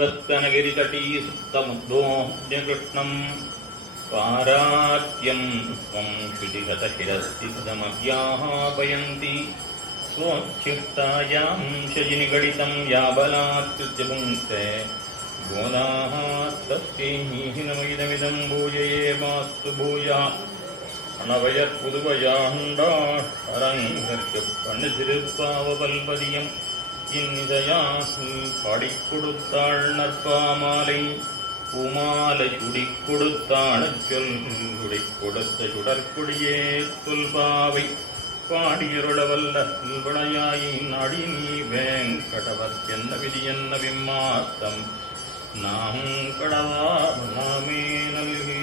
रत्नगिरितटी सुप्तमुद्बोध्यकृष्णं पारात्यं स्वं क्षुतिगतशिरस्थितमव्यापयन्ति स्वोच्छिष्टायां शजिनिगडितं याबलात्कृत्य पुङ्क्ते गोदाः तस्यैहिनमिदमिदं भूयये मास्तु भूया அணவயற்புதுவையாண்டாரங்கற்கு பணிதிருப்பாவல்பதியம் இந்நிசையாசில் பாடிக் கொடுத்தாள் நற்பாமாலை பூமாலை சுடிக் கொடுத்தாள் சொல் சுடிக் கொடுத்த சுடற்குடியே தொல்பாவை பாடியருளவல்ல விளையாயின் அடி நீ வேங்கடவர்க்கென்ன விதி என்ன விம்மாத்தம் நாம் கடவா நாமே நல்கி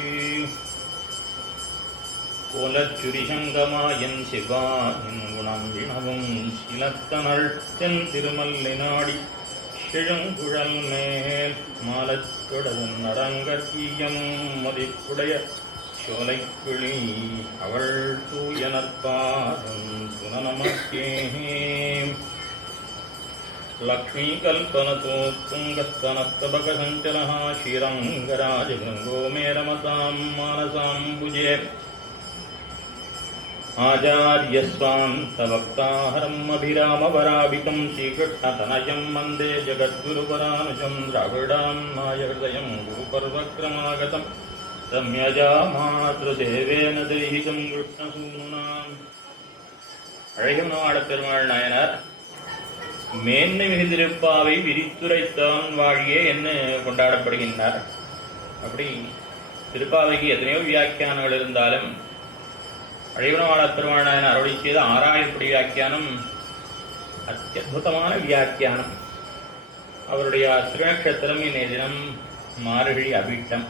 கோலச்சுரிசங்கமாயன் சிவாயின் குணம் வினவும் சிலத்தனள் தென் திருமல்லை நாடி செழுங்குழல் மேல் மாலத்தொடவன் அரங்கீயம் மதிப்புடைய சோலைக்கிளி அவள் தூய நற்பாதம் சுனநமக்கே லக்ஷ்மீ கல்பனதோ துங்கஸ்தனஸ்தபக சஞ்சலः ஸ்ரீரங்கராஜகிருங்கோ மே ரமதாம் மானசாம்புஜே आचार्यस्वान्तवक्ताहरम् अभिरामवराभिकं श्रीकृष्णतनयं वन्दे जगद्गुरुवरानुजं द्राविडान्माय हृदयं गुरुपर्वक्रमागतं रम्यजामातृदेवेन दैहिकं कृष्णसूनुनाम् அழகியவனவாளப் பெருமாள் நாயனார் மேன்மை மிகுதிருப்பாவை விரித்துரைத்தான் வாழியே என்று கொண்டாடப்படுகின்றார். அப்படி திருப்பாவைக்கு எத்தனையோ வியாக்கியானங்கள் இருந்தாலும் அழகியவனவாளப் பெருமாள் நாயனார் அருளி செய்த ஆறாயிரப்படி வியாக்கியானம் அத்யத்புதமான வியாக்கியானம். அவருடைய திருநக்ஷத்திரம் இன்றைய தினம் மார்கழி அபிட்டம்.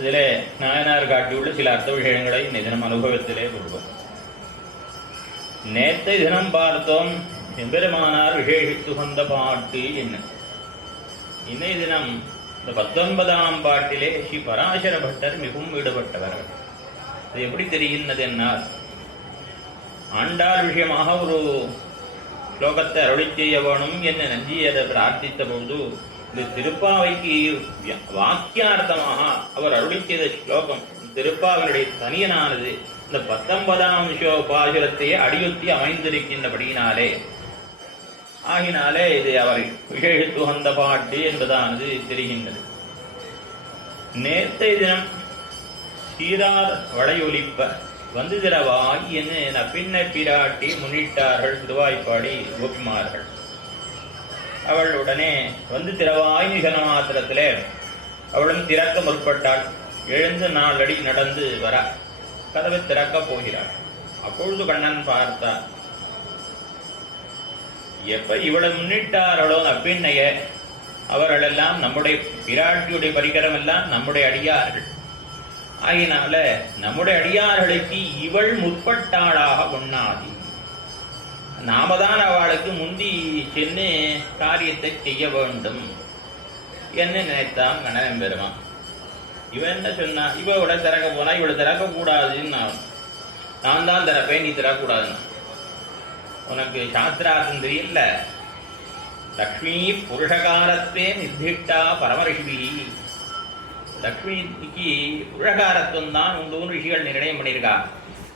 இதில் நாயனார் காட்டியுள்ள சில அர்த்த விஷயங்களை இன்றைய தினம் அனுபவத்திலே கொள்வோம். நேற்றை தினம் பார்த்தோம் எம்பெருமானார் விசேஷித்து வந்த பாட்டு என்ன. இன்றைய தினம் இந்த 19ஆம் பாட்டிலே ஸ்ரீ பராசர பட்டர் மிகவும் ஈடுபட்டவர். அது எப்படி தெரிகின்றது என்னால், ஆண்டாள் விஷயமாக ஒரு ஸ்லோகத்தை அருளி செய்ய வேணும் என்று நஞ்சி அதை பிரார்த்தித்த பொழுது இந்த திருப்பாவைக்கு வாக்கியார்த்தமாக அவர் அருளி செய்த ஸ்லோகம் திருப்பாவனுடைய தனியனானது இந்த 19ஆம் பாசுரத்தையே அடியொத்தி அமைந்திருக்கின்றபடியினாலே ஆகினாலே இது அவர் விசேஷித்து வந்த பாட்டு என்பதானது தெரிகின்றது. நேற்றைய தினம் சீரார் வளையொலிப்ப வந்து திரவாய் என்று பின்ன பிராட்டி முன்னிட்டார்கள் திருவாய்ப்பாடி கோபிமார்கள். அவள் உடனே வந்து திரவாய் நிகழ மாத்திரத்திலே அவளும் திறக்க முற்பட்டாள். எழுந்து 4 அடி நடந்து வர கதவை திறக்கப் போகிறாள். அப்பொழுது கண்ணன் பார்த்தார். எப்ப இவளை முன்னிட்டார்களோ அப்பின்னைய அவர்களெல்லாம் நம்முடைய பிராட்டியுடைய பரிகரம் எல்லாம் நம்முடைய அடியார்கள் ஆகினால நம்முடைய அடியார்களுக்கு இவள் முற்பட்டாளாக பொன்னாதி. நாம தான் அவளுக்கு முந்தி சென்று காரியத்தை செய்ய வேண்டும் என்று நினைத்தான் கணவன் பெருமான். இவன் என்ன சொன்னா, இவளை திறக்க போனா இவளை திறக்க கூடாதுன்னு நான் தான் திறப்பேன், நீ திறக்கூடாதுன்னு. உனக்கு சாஸ்திரார்த்தம் தெரியல. லக்ஷ்மி புருஷகாரத்தே நிர்திஷ்டா பரமரிஷிபி. லக்ஷ்மிக்கு புருஷகாரத்துவம் தான் உண்டு ரிஷிகள் நிர்ணயம் பண்ணியிருக்கா.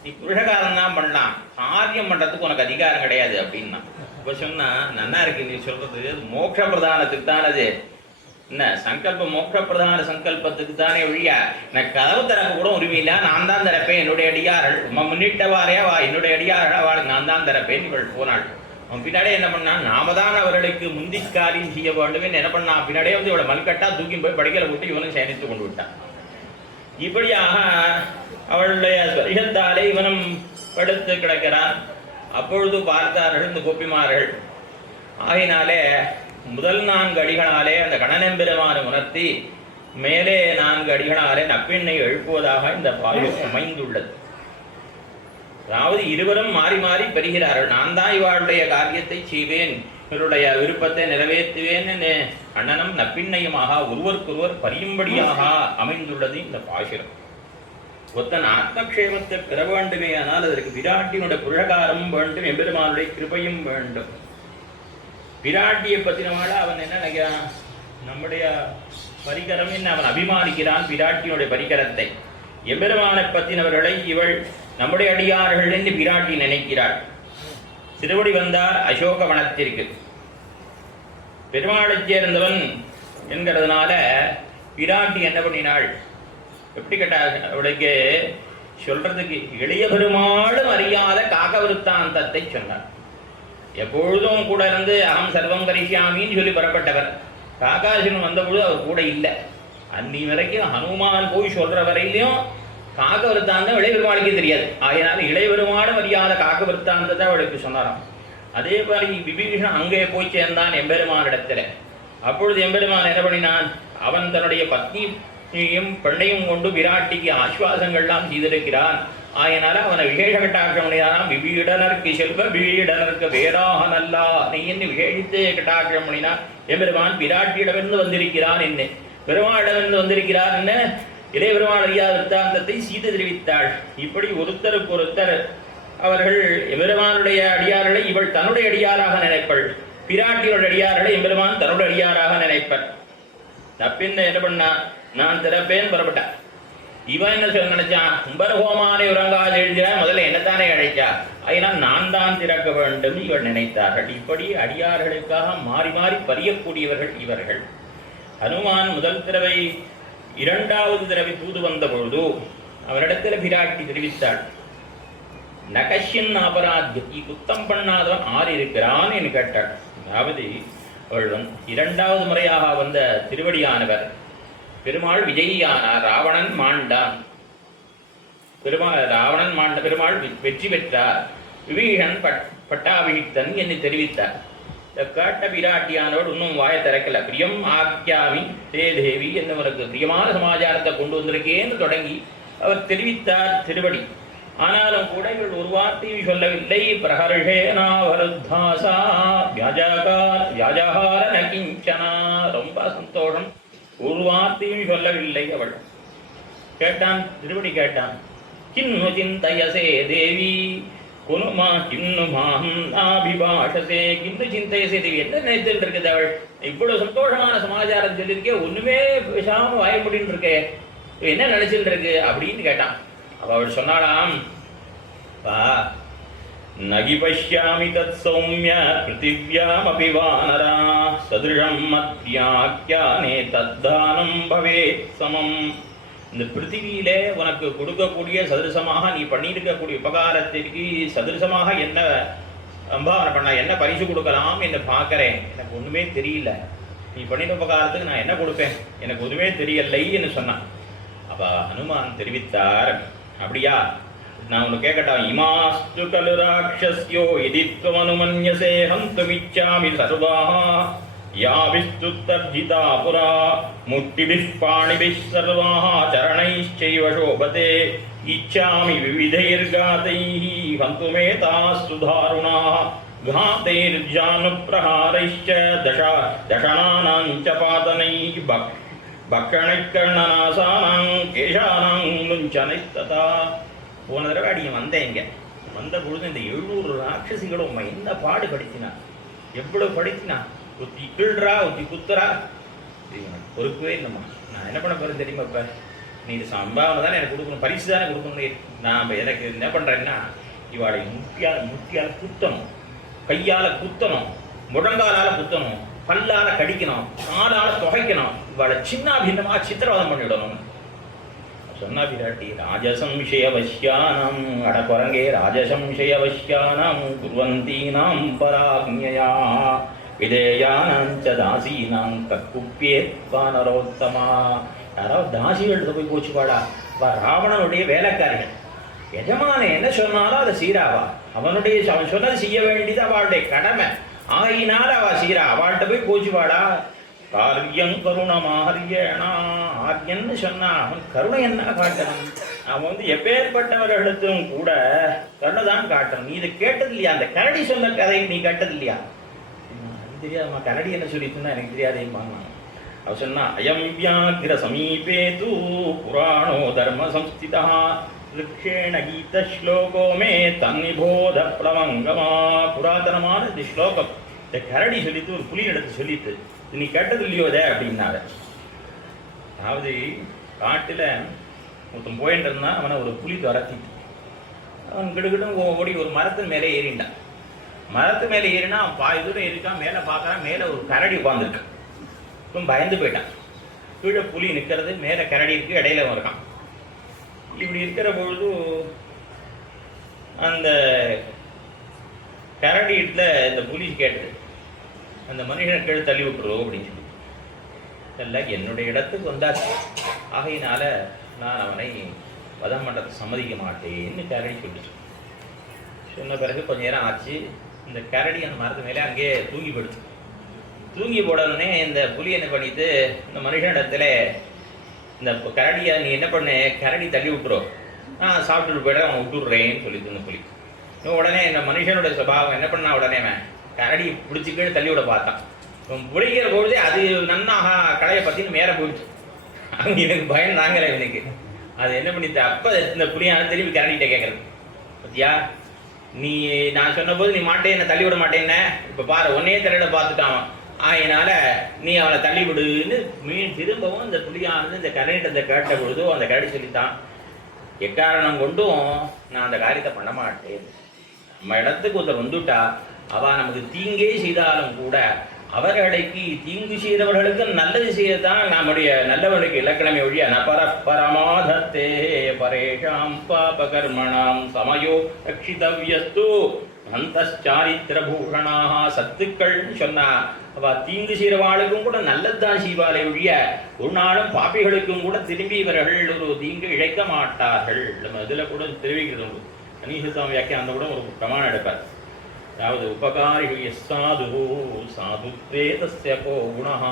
நீ புருஷகாரம் தான் பண்ணலாம், காரியம் பண்றதுக்கு உனக்கு அதிகாரம் கிடையாது அப்படின்னா. இப்ப சொன்னா நன்னா இருக்கு நீ சொல்றது, மோட்ச பிரதானத்துக்கு தான் அது. என்ன சங்கல்பம் மோட்ச பிரதான சங்கல்பத்துக்கு தானே ஒழியா நான் கதவு திறக்க கூட உரிமையில்லை, நான் தான் திறப்பேன், என்னுடைய அடியார்கள் முன்னிட்டவாறையா வா, என்னுடைய அடியார்கள் அவளுக்கு நான் தான் திறப்பேன் இவள் போனாள். அவன் பின்னாடியே என்ன பண்ணான், நாம தான் அவர்களுக்கு முந்தி காரியம் செய்ய வேண்டும் என்ன பண்ணான், பின்னாடியே வந்து இவளை மல்கட்டா தூக்கி போய் படிக்கல விட்டு இவனும் சயனித்து கொண்டு விட்டான். இப்படியாக அவளுடைய ஸ்வரிகத்தாலே இவனும் படுத்து கிடக்கிறான். அப்பொழுது பார்த்தார்கள் இந்த கோபிமார்கள். ஆகினாலே முதல் 4 அடிகளாலே அந்த கணனம்பெருமானை உணர்த்தி மேலே 4 அடிகளாலே நப்பிண்ணை எழுப்புவதாக இந்த பாயு அமைந்துள்ளது. அதாவது இருவரும் மாறி மாறி பெறுகிறார்கள். நான் தான் இவளுடைய காரியத்தை செய்வேன், இவருடைய விருப்பத்தை நிறைவேற்றுவேன். அண்ணனும் நப்பிண்ணையுமாக ஒருவருக்கொருவர் பரியும்படியாக அமைந்துள்ளது இந்த பாசுரம். ஒத்தன் ஆத்மக்ஷேமத்தை பெற வேண்டுமே, ஆனால் அதற்கு விராட்டினுடைய புருஷகாரம் வேண்டும், எம்பெருமானுடைய கிருபையும் வேண்டும். பிராட்டியை பற்றினவாள் அவன் என்ன நினைக்கிறான், நம்முடைய பரிகரம் என்ன அவன் அபிமானிக்கிறான் பிராட்டியினுடைய பரிகரத்தை. எம்பெருமானை பற்றினவர்களை இவள் நம்முடைய அடியார்கள் என்று பிராட்டி நினைக்கிறாள். திருவடி வந்தார் அசோகவனத்திற்கு. பெருமாளைச் சேர்ந்தவன் என்கிறதுனால பிராட்டி என்ன பண்ணினாள், எப்படி கேட்டாள், அவளுக்கு சொல்றதுக்கு இளைய பெருமாளும் அறியாத காகவிருத்தாந்தத்தை சொன்னார். எப்பொழுதும் கூட இருந்து அகம் சர்வம் கரிஷ்யாமின்னு சொல்லி புறப்பட்டவர். காகாசுரன் வந்தபொழுது அவர் கூட இல்லை. அன்னி வரைக்கும் ஹனுமான் போய் சொல்ற வரையிலையும் காக்க விருத்தாந்தம் இளைய பெருமாளுக்கே தெரியாது. ஆகையினால இளைய பெருமாளும் அறியாத காக்க விருத்தாந்தத்தை அவளுக்கு சொன்னாராம். அதே மாதிரி விபீஷணன் அங்கே போய் சேர்ந்தான் எம்பெருமானிடத்துல. அப்பொழுது எம்பெருமான் என்ன பண்ணினான், அவன் தன்னுடைய பத்னியையும் பெண்ணையும் கொண்டு விராட்டிக்கு ஆஸ்வாசங்கள்லாம் செய்திருக்கிறான். ஆயனால அவனை விசேஷ கட்டாட்சம் பண்ணினாராம். விபீடனருக்கு செல்வ விபீடனருக்கு வேறாக நல்லா நீ என்ன விசேஷித்து கட்டாட்சம் பண்ணினான். எம்பெருமான் விராட்டியிடமிருந்து வந்திருக்கிறான், என்ன பெருமாளிடமிருந்து வந்திருக்கிறார் என்ன இளைய பெருமாள் அறியா விருத்தாந்தத்தை சீதை தெரிவித்தாள். இப்படி ஒருத்தருக்கு ஒருத்தர் அவர்கள் எம்பெருமானுடைய அடியார்களை இவள் தன்னுடைய அடியாராக நினைப்பள், பிராட்டியோட அடியார்களை எம்பெருமான் தன்னுடைய அடியாராக நினைப்பர். தப்பின்னு என்ன பண்ணா, நான் திறப்பேன் புறப்பட்டான். இவன் என்ன சொல்ல நினைச்சான், கும்பரஹோமானை உறங்காது எழுதினா முதல்ல என்னத்தானே அழைச்சா, அதனால் நான் தான் திறக்க வேண்டும் இவள் நினைத்தார்கள். இப்படி அடியார்களுக்காக மாறி மாறி பறியக்கூடியவர்கள் இவர்கள். ஹனுமான் முதல் தடவை இரண்டாவது தடவை தூது வந்த பொழுது அவனிடத்தில் பிராட்டி தெரிவித்தாள், நகஷின் அபராத்யி குத்தம் பண்ணாதவன் ஆறு இருக்கிறான் என்று கேட்டாள். அதாவது அவள் இரண்டாவது முறையாக வந்த திருவடியானவர் பெருமாள் விஜயியானார், ராவணன் மாண்டான். ராவணன் மாண்ட பெருமாள் வெற்றி பெற்றார், விபீஷன் பட்டாபிஷிக்தன் என்று தெரிவித்தார். கேட்ட பிராட்டியானவள் இன்னும் வாய திறக்கல. பிரியம் ஆக்யாமி தே தேவி என்னவருக்கு பிரியமான சமாச்சாரத்தை கொண்டு வந்திருக்கேன்னு தொடங்கி அவர் தெரிவித்தார் திருவடி. ஆனாலும் கூட இவள் ஒரு வார்த்தையும் சொல்லவில்லை. பிரஹர்ஷேனாவருத்தாசா வியாஜகார நகிஞ்சனா, ரொம்ப சந்தோஷம், ஒரு வார்த்தையும் சொல்லவில்லை அவள். கேட்டான் திருவடி கேட்டான், கின்னு சிந்தயசே தேவி குனுமா கின்னு மாம் ஆபிபாஷசே, கின்னு சிந்தயசே தேவி, என்ன நினைத்துட்டு இருக்குது அவள், இவ்வளவு சந்தோஷமான சமாச்சாரம் சொல்லியிருக்கே, ஒண்ணுமே பேசாம வாய முடின்னு இருக்கே, என்ன நினைச்சுட்டு இருக்கு அப்படின்னு கேட்டான். அவள் சொன்னாலாம், நகி பஷ்யாமி தத் சௌமிய பிருத்திவ்யாமபி வானரா சதுஷம் மத்யாக்யானே தத்தானம் பவேத் சமம். இந்த பிருத்திவியிலே உனக்கு கொடுக்கக்கூடிய சதுரசமாக நீ பண்ணியிருக்கக்கூடிய உபகாரத்திற்கு சதுரசமாக என்ன சம்பாவனை பண்ண, என்ன பரிசு கொடுக்கலாம் என்று பார்க்கிறேன். எனக்கு ஒண்ணுமே தெரியல, நீ பண்ணின உபகாரத்துக்கு நான் என்ன கொடுப்பேன், எனக்கு ஒண்ணுமே தெரியலை என்று சொன்னான். அப்ப ஹனுமான் தெரிவித்தார், அப்படியா நான் உனக்கு கேட்கட்டா, இமாஸ்து கலு ராட்சஸ்யோ இதித்வமனுமன்யசே ஹந்துமிச்சாமி சர்வா யாபிஸ்துத்தர்ஜிதா புரா முட்டிபிஸ் பாணிபிஸ் சர்வாः சரணைश्चैव शोभते இச்சாமி விவிதைர்காதைः ஹந்துமேதாஸ்து தாருணாः घातैर्जानुप्रहारैश्च दशनानाञ्च पातनैः பக்ஷணைக்கண்ணனாசானாங் கேஷானாங் முஞ்சனைத்ததா. போன தடவை அடிங்க வந்தேன், இங்கே வந்த பொழுது இந்த 700 ராட்சசிகளும் என்ன பாடு படுத்தினா, எவ்வளவு படுத்தினா, ஒத்தி கீழ்றா ஒத்தி குத்துறா, பொறுக்கவே இல்லைம்மா. நான் என்ன பண்ண போறேன் தெரியுமா, இப்போ நீ இது சம்பாவனை தானே எனக்கு கொடுக்கணும், பரிசு தானே கொடுக்கணும். நான் எனக்கு என்ன பண்ணுறேன்னா, இவாளை முட்டியால் குத்தணும், கையால் குத்தணும், முழங்காலால குத்தணும், பல்லால கடிக்கணும், காலால தொகைக்கணும், இவாளை சின்ன பின்னமா சித்திரவதம் பண்ணிவிடணும் சொன்னா பிராட்டி. ராஜசம்சயவசியானம், அட குரங்கே, ராஜசம்சயவசியானம் குர்வந்தீனாம் பராக்ஞயா விதேயானாஞ்ச தாசீனாம் கக்குப்பியேத்வானரோத்தமா. யாராவது தாசிகள்கிட்ட போய் போச்சுப்பாடா, ராவணனுடைய வேலைக்காரிகள், எஜமான என்ன சொன்னாலும் அதை சீராவா, அவன் சொன்னது செய்ய வேண்டியது அவளுடைய கடமை. ஆகினால் அவ சீரா, அவள்கிட்ட போய் போச்சுவாடா. காரியம் கருணமாரியனா, ஆரியன்னு சொன்னா அவன் கருணை என்ன காட்டணும், அவன் எப்பேற்பட்டவர்களுக்கும் கூட கருணை தான் காட்டணும். நீ இதை கேட்டது இல்லையா, அந்த கரடி சொன்ன கதையை நீ கேட்டது இல்லையா, தெரியாதுமா, கரடி என்ன சொல்லிட்டுன்னா எனக்கு தெரியாதேம்பாங்க. அவ சொன்னா, அயம் வியாகிர சமீபே தூ புராணோ தர்ம சம்ஸ்திதா ருக்ஷேண கீத ஸ்லோகோ மே தன்னிபோத பிளவங்கமா. புராதனமான இந்த ஸ்லோகம் இந்த கரடி சொல்லிட்டு ஒரு புலி எடுத்து சொல்லிட்டு நீ கேட்டது இல்லையோதே அப்படின்னாத. அதாவது காட்டில் ஒருத்தன் போயிட்டு இருந்தான், அவனை ஒரு புலி துரத்திட்டு அவன் கிடுகிடும் ஓடி ஒரு மரத்தின் மேலே ஏறிண்டான். மரத்து மேலே ஏறினா அவன் பாதி தூரம் இருக்கான், மேலே பார்க்கறான், மேலே ஒரு கரடி உட்காந்துருக்கான். இப்போ பயந்து போயிட்டான். கீழே புலி நிற்கிறது, மேலே கரடி இருக்கு, இடையில இருக்கான். இப்படி இருக்கிற பொழுது அந்த கரடி இடத்துல இந்த புலி கேட்டது, அந்த மனுஷனை கீழே தள்ளி விட்டுருவோம் அப்படின்னு சொல்லி. இல்லை, என்னுடைய இடத்துக்கு வந்தாச்சு, ஆகையினால நான் அவனை வதம் பண்ணுறதுக்கு சம்மதிக்க மாட்டேன்னு கரடி சொல்லிச்சு. சொன்ன பிறகு கொஞ்ச நேரம் ஆச்சு. இந்த கரடி அந்த மரத்து மேலே அங்கேயே தூங்கி போடுச்சு. தூங்கி போடணுன்னே இந்த புலி என்ன பண்ணிட்டு இந்த மனுஷனிடத்துல, இந்த கரடியை நீ என்ன பண்ணு, கரடி தள்ளி விட்டுரும், நான் சாப்பிட்டுட்டு போய்ட அவன் விட்டுடுறேன்னு சொல்லிட்டு இந்த புலி. உடனே இந்த மனுஷனுடைய சுபாவம் என்ன பண்ணா, உடனே அவன் கரடியை பிடிச்சி கீழே தள்ளி விட பார்த்தான். இவன் பிடிக்கிற பொழுதே அது நன்னாக கடையை பற்றின்னு மேலே போயிடுச்சு. அங்கே எனக்கு பயம் தாங்கலை இவனுக்கு. அது என்ன பண்ணிட்டு அப்போ இந்த புலியான திரும்பி கரடிகிட்ட கேட்குறது, பத்தியா நீ நான் சொன்ன போது நீ மாட்டே என்ன தள்ளி விட மாட்டேன்ன, இப்போ பாரு ஒன்னே தள்ளிட பார்த்துட்டான், அதனால நீ அவனை தள்ளி விடுன்னு திரும்பவும் இந்த புலியானது இந்த கரடிகிட்ட கேட்ட பொழுதோ அந்த கரடி சொல்லித்தான், எக்காரணம் கொண்டும் நான் அந்த காரியத்தை பண்ண மாட்டேன். நம்ம இடத்துக்கு ஒருத்தர் வந்துட்டா அவ நமக்கு தீங்கே செய்தாலும் கூட அவர்களுக்கு தீங்கு செய்தவர்களுக்கு நல்லது செய்யத்தான் நம்முடைய நல்லவர்களுக்கு இலக்கணமே ஒழிய நபரப்பரமாதத்தே பரேஷாம் பாபகர்மணாம் சமயோ ரட்சிதவ்யஸ்து அந்தச்சாரித்திரபூஷணாக. சத்துக்கள்னு சொன்னா அவ தீங்கு செய்கிறவாளுக்கும் கூட நல்லதுதான் செய்வாளை ஒழிய ஒரு நாளும் பாப்பிகளுக்கும் கூட திரும்பி இவர்கள் ஒரு தீங்கு இழைக்க மாட்டார்கள். நம்ம இதில் கூட தெரிவிக்கிறது உண்டு. அனீசசாமி வியாக்கியானந்த கூட ஒரு பிரமாணம் எடுப்பார். அதாவது உபகாரிஷு யஸ்ஸாது சாதுத்வே தஸ்ய கோ குணஹ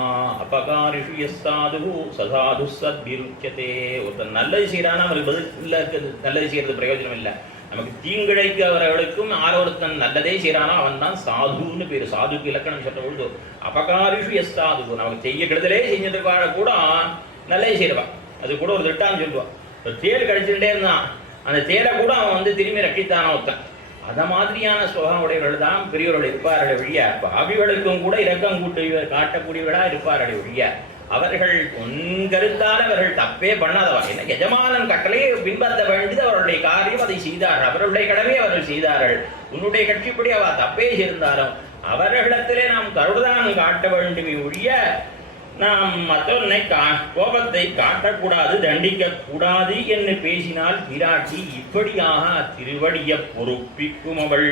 அபகாரிஷு யஸ்ஸாது சசாது சத்பிருச்யதே. ஒருத்தர் நல்லது செய்கிறான்னா அவருக்கு பதில் இல்லை, நல்லது செய்கிறது பிரயோஜனம் இல்லை. நமக்கு தீங்கிழைக்கு அவர்களுக்கும் ஆரோருத்தன் நல்லதே செய்கிறானா அவன் தான் சாதுன்னு பேர். சாதுக்கு இலக்கணம் சொல்ற பொழுது அபகாரிஷு யஸ்ஸாது, நமக்கு செய்ய கெடுதலே செஞ்சதுக்காக கூட நல்லதே செய்வான். அது கூட ஒரு திட்டான்னு சொல்லுவான். ஒரு தேல் கழிச்சுட்டே இருந்தான், அந்த தேலை கூட அவன் திரும்பி ரட்சித்தானா ஒருத்தன். அத மாதிரியான சுகம் உடையவர்கள் தான் பெரியவர்கள் இருப்பார்கள் ஒழிய பாவிகளுக்கும் கூட இரக்கம் காட்டக்கூடியவர்களா இருப்பார்கள் ஒழிய அவர்கள் கருத்தால் அவர்கள் தப்பே பண்ணாதவா. என்ன எஜமானன் கட்டளையை பின்பற்ற வேண்டியது அவருடைய காரியம், அதை செய்தார்கள், அவர்களுடைய கடமையை அவர்கள் செய்தார்கள். உன்னுடைய கட்சிப்படி அவ தப்பே செய்தாலும் அவர்களிடத்திலே நாம் கருடுதான் காட்ட வேண்டுமே ஒழிய நாம் மற்றொன்னை கோபத்தை காட்டக்கூடாது, தண்டிக்க கூடாது என்று பேசினால் பிராட்டி இப்படியாக திருவடிய பொறுப்பிக்கும் அவள்.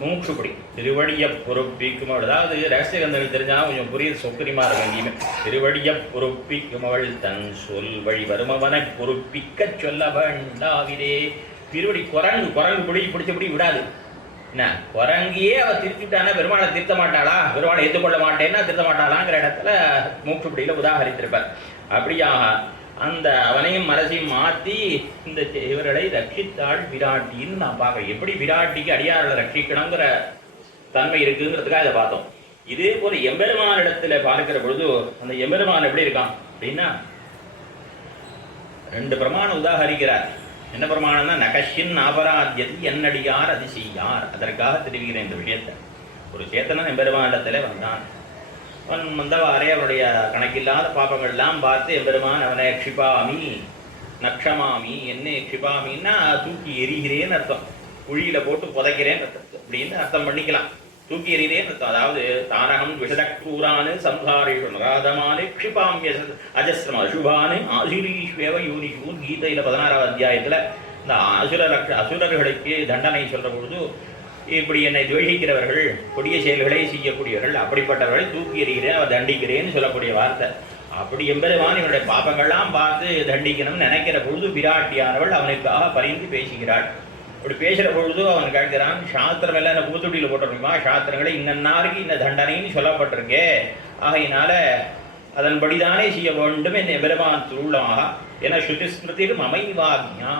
மூச்சுப்படி திருவடிய பொறுப்பிக்கும் அவள். அதாவது ரகசியகந்தங்கள் தெரிஞ்சா கொஞ்சம் புரிய சொக்கரிமா வேண்டியுமே. திருவடிய பொறுப்பிக்கும் அவள் தன் சொல் வழி வருமவனை பொறுப்பிக்க சொல்ல வேண்டாவிரே. திருவடி குரங்கு பிடிச்சபடி விடாது. என்ன குரங்கியே அவ திருத்திட்டானா பெருமாளை திருத்த மாட்டாளா, பெருமாளை ஏற்றுக்கொள்ள மாட்டேன்னா திருத்த மாட்டாளாங்கிற இடத்துல மூக்குப்படியில உதாகரித்திருப்பார். அப்படியாக அந்த அவனையும் மனசையும் மாற்றி இந்த இவர்களை ரட்சித்தாள் விராட்டின்னு நான் பார்க்கிறேன். எப்படி விராட்டிக்கு அடியார்களை ரட்சிக்கணுங்கிற தன்மை இருக்குங்கிறதுக்காக இதை பார்த்தோம். இதே போல எம்பெருமான இடத்துல பார்க்கிற பொழுது அந்த எம்பெருமான் எப்படி இருக்கான் அப்படின்னா 2 பிரமாணம் உதாகரிக்கிறார். என்ன பிரமாணம்னா நகஷின் அபராத்தியது என்னடியார் அது செய்யார். அதற்காக தெரிவிக்கிறேன் இந்த விஷயத்தை. ஒரு சேத்தனன் எம்பெருமானிடத்தில் வந்தான். அவன் வந்தவாறே அவனுடைய கணக்கில்லாத பாப்பங்கள்லாம் பார்த்து எம்பெருமான் அவனை க்ஷிபாமி நக்ஷமாமி, என்ன க்ஷிபாமின்னா தூக்கி எரிகிறேன்னு அர்த்தம், குழியில போட்டு புதைக்கிறேன்னு அப்படின்னு அர்த்தம் பண்ணிக்கலாம். தூக்கி எறிகிறேன்னு அர்த்தம். அதாவது தாரகம் விஷதூரானு சம்சாரேஷு நராதமானு க்ஷிபாமிய அஜஸ்ரம அசுபானு ஆசுரீஸ்வேவ யூனிஷூ. கீதையில 16வது அத்தியாயத்துல இந்த அசுரர்களுக்கு தண்டனை சொல்ற பொழுது இப்படி என்னை துவேஷிக்கிறவர்கள், கொடிய செயல்களை செய்யக்கூடியவர்கள், அப்படிப்பட்டவர்களை தூக்கி எறிகிறேன், அவர் தண்டிக்கிறேன்னு சொல்லக்கூடிய வார்த்தை. அப்படி எம்பெருமான் இவனுடைய பாப்பங்கள்லாம் பார்த்து தண்டிக்கணும்னு நினைக்கிற பொழுது பிராட்டியானவள் அவனுக்காக பரிந்து பேசுகிறாள். அப்படி பேசுகிற பொழுது அவன் கேட்கிறான், சாஸ்திரம் எல்லாம் என்ன பூத்துட்டியில் போட்டிருக்குமா, சாஸ்திரங்களை இன்னன்னாருக்கு இந்த தண்டனைன்னு சொல்லப்பட்டிருக்கே, ஆகையினால அதன்படிதானே செய்ய வேண்டும் என்ன எம்பெருமான் திருவிழமாக என ஸ்ருதி ஸ்மிருதிக்கு மமைவாக்ஞா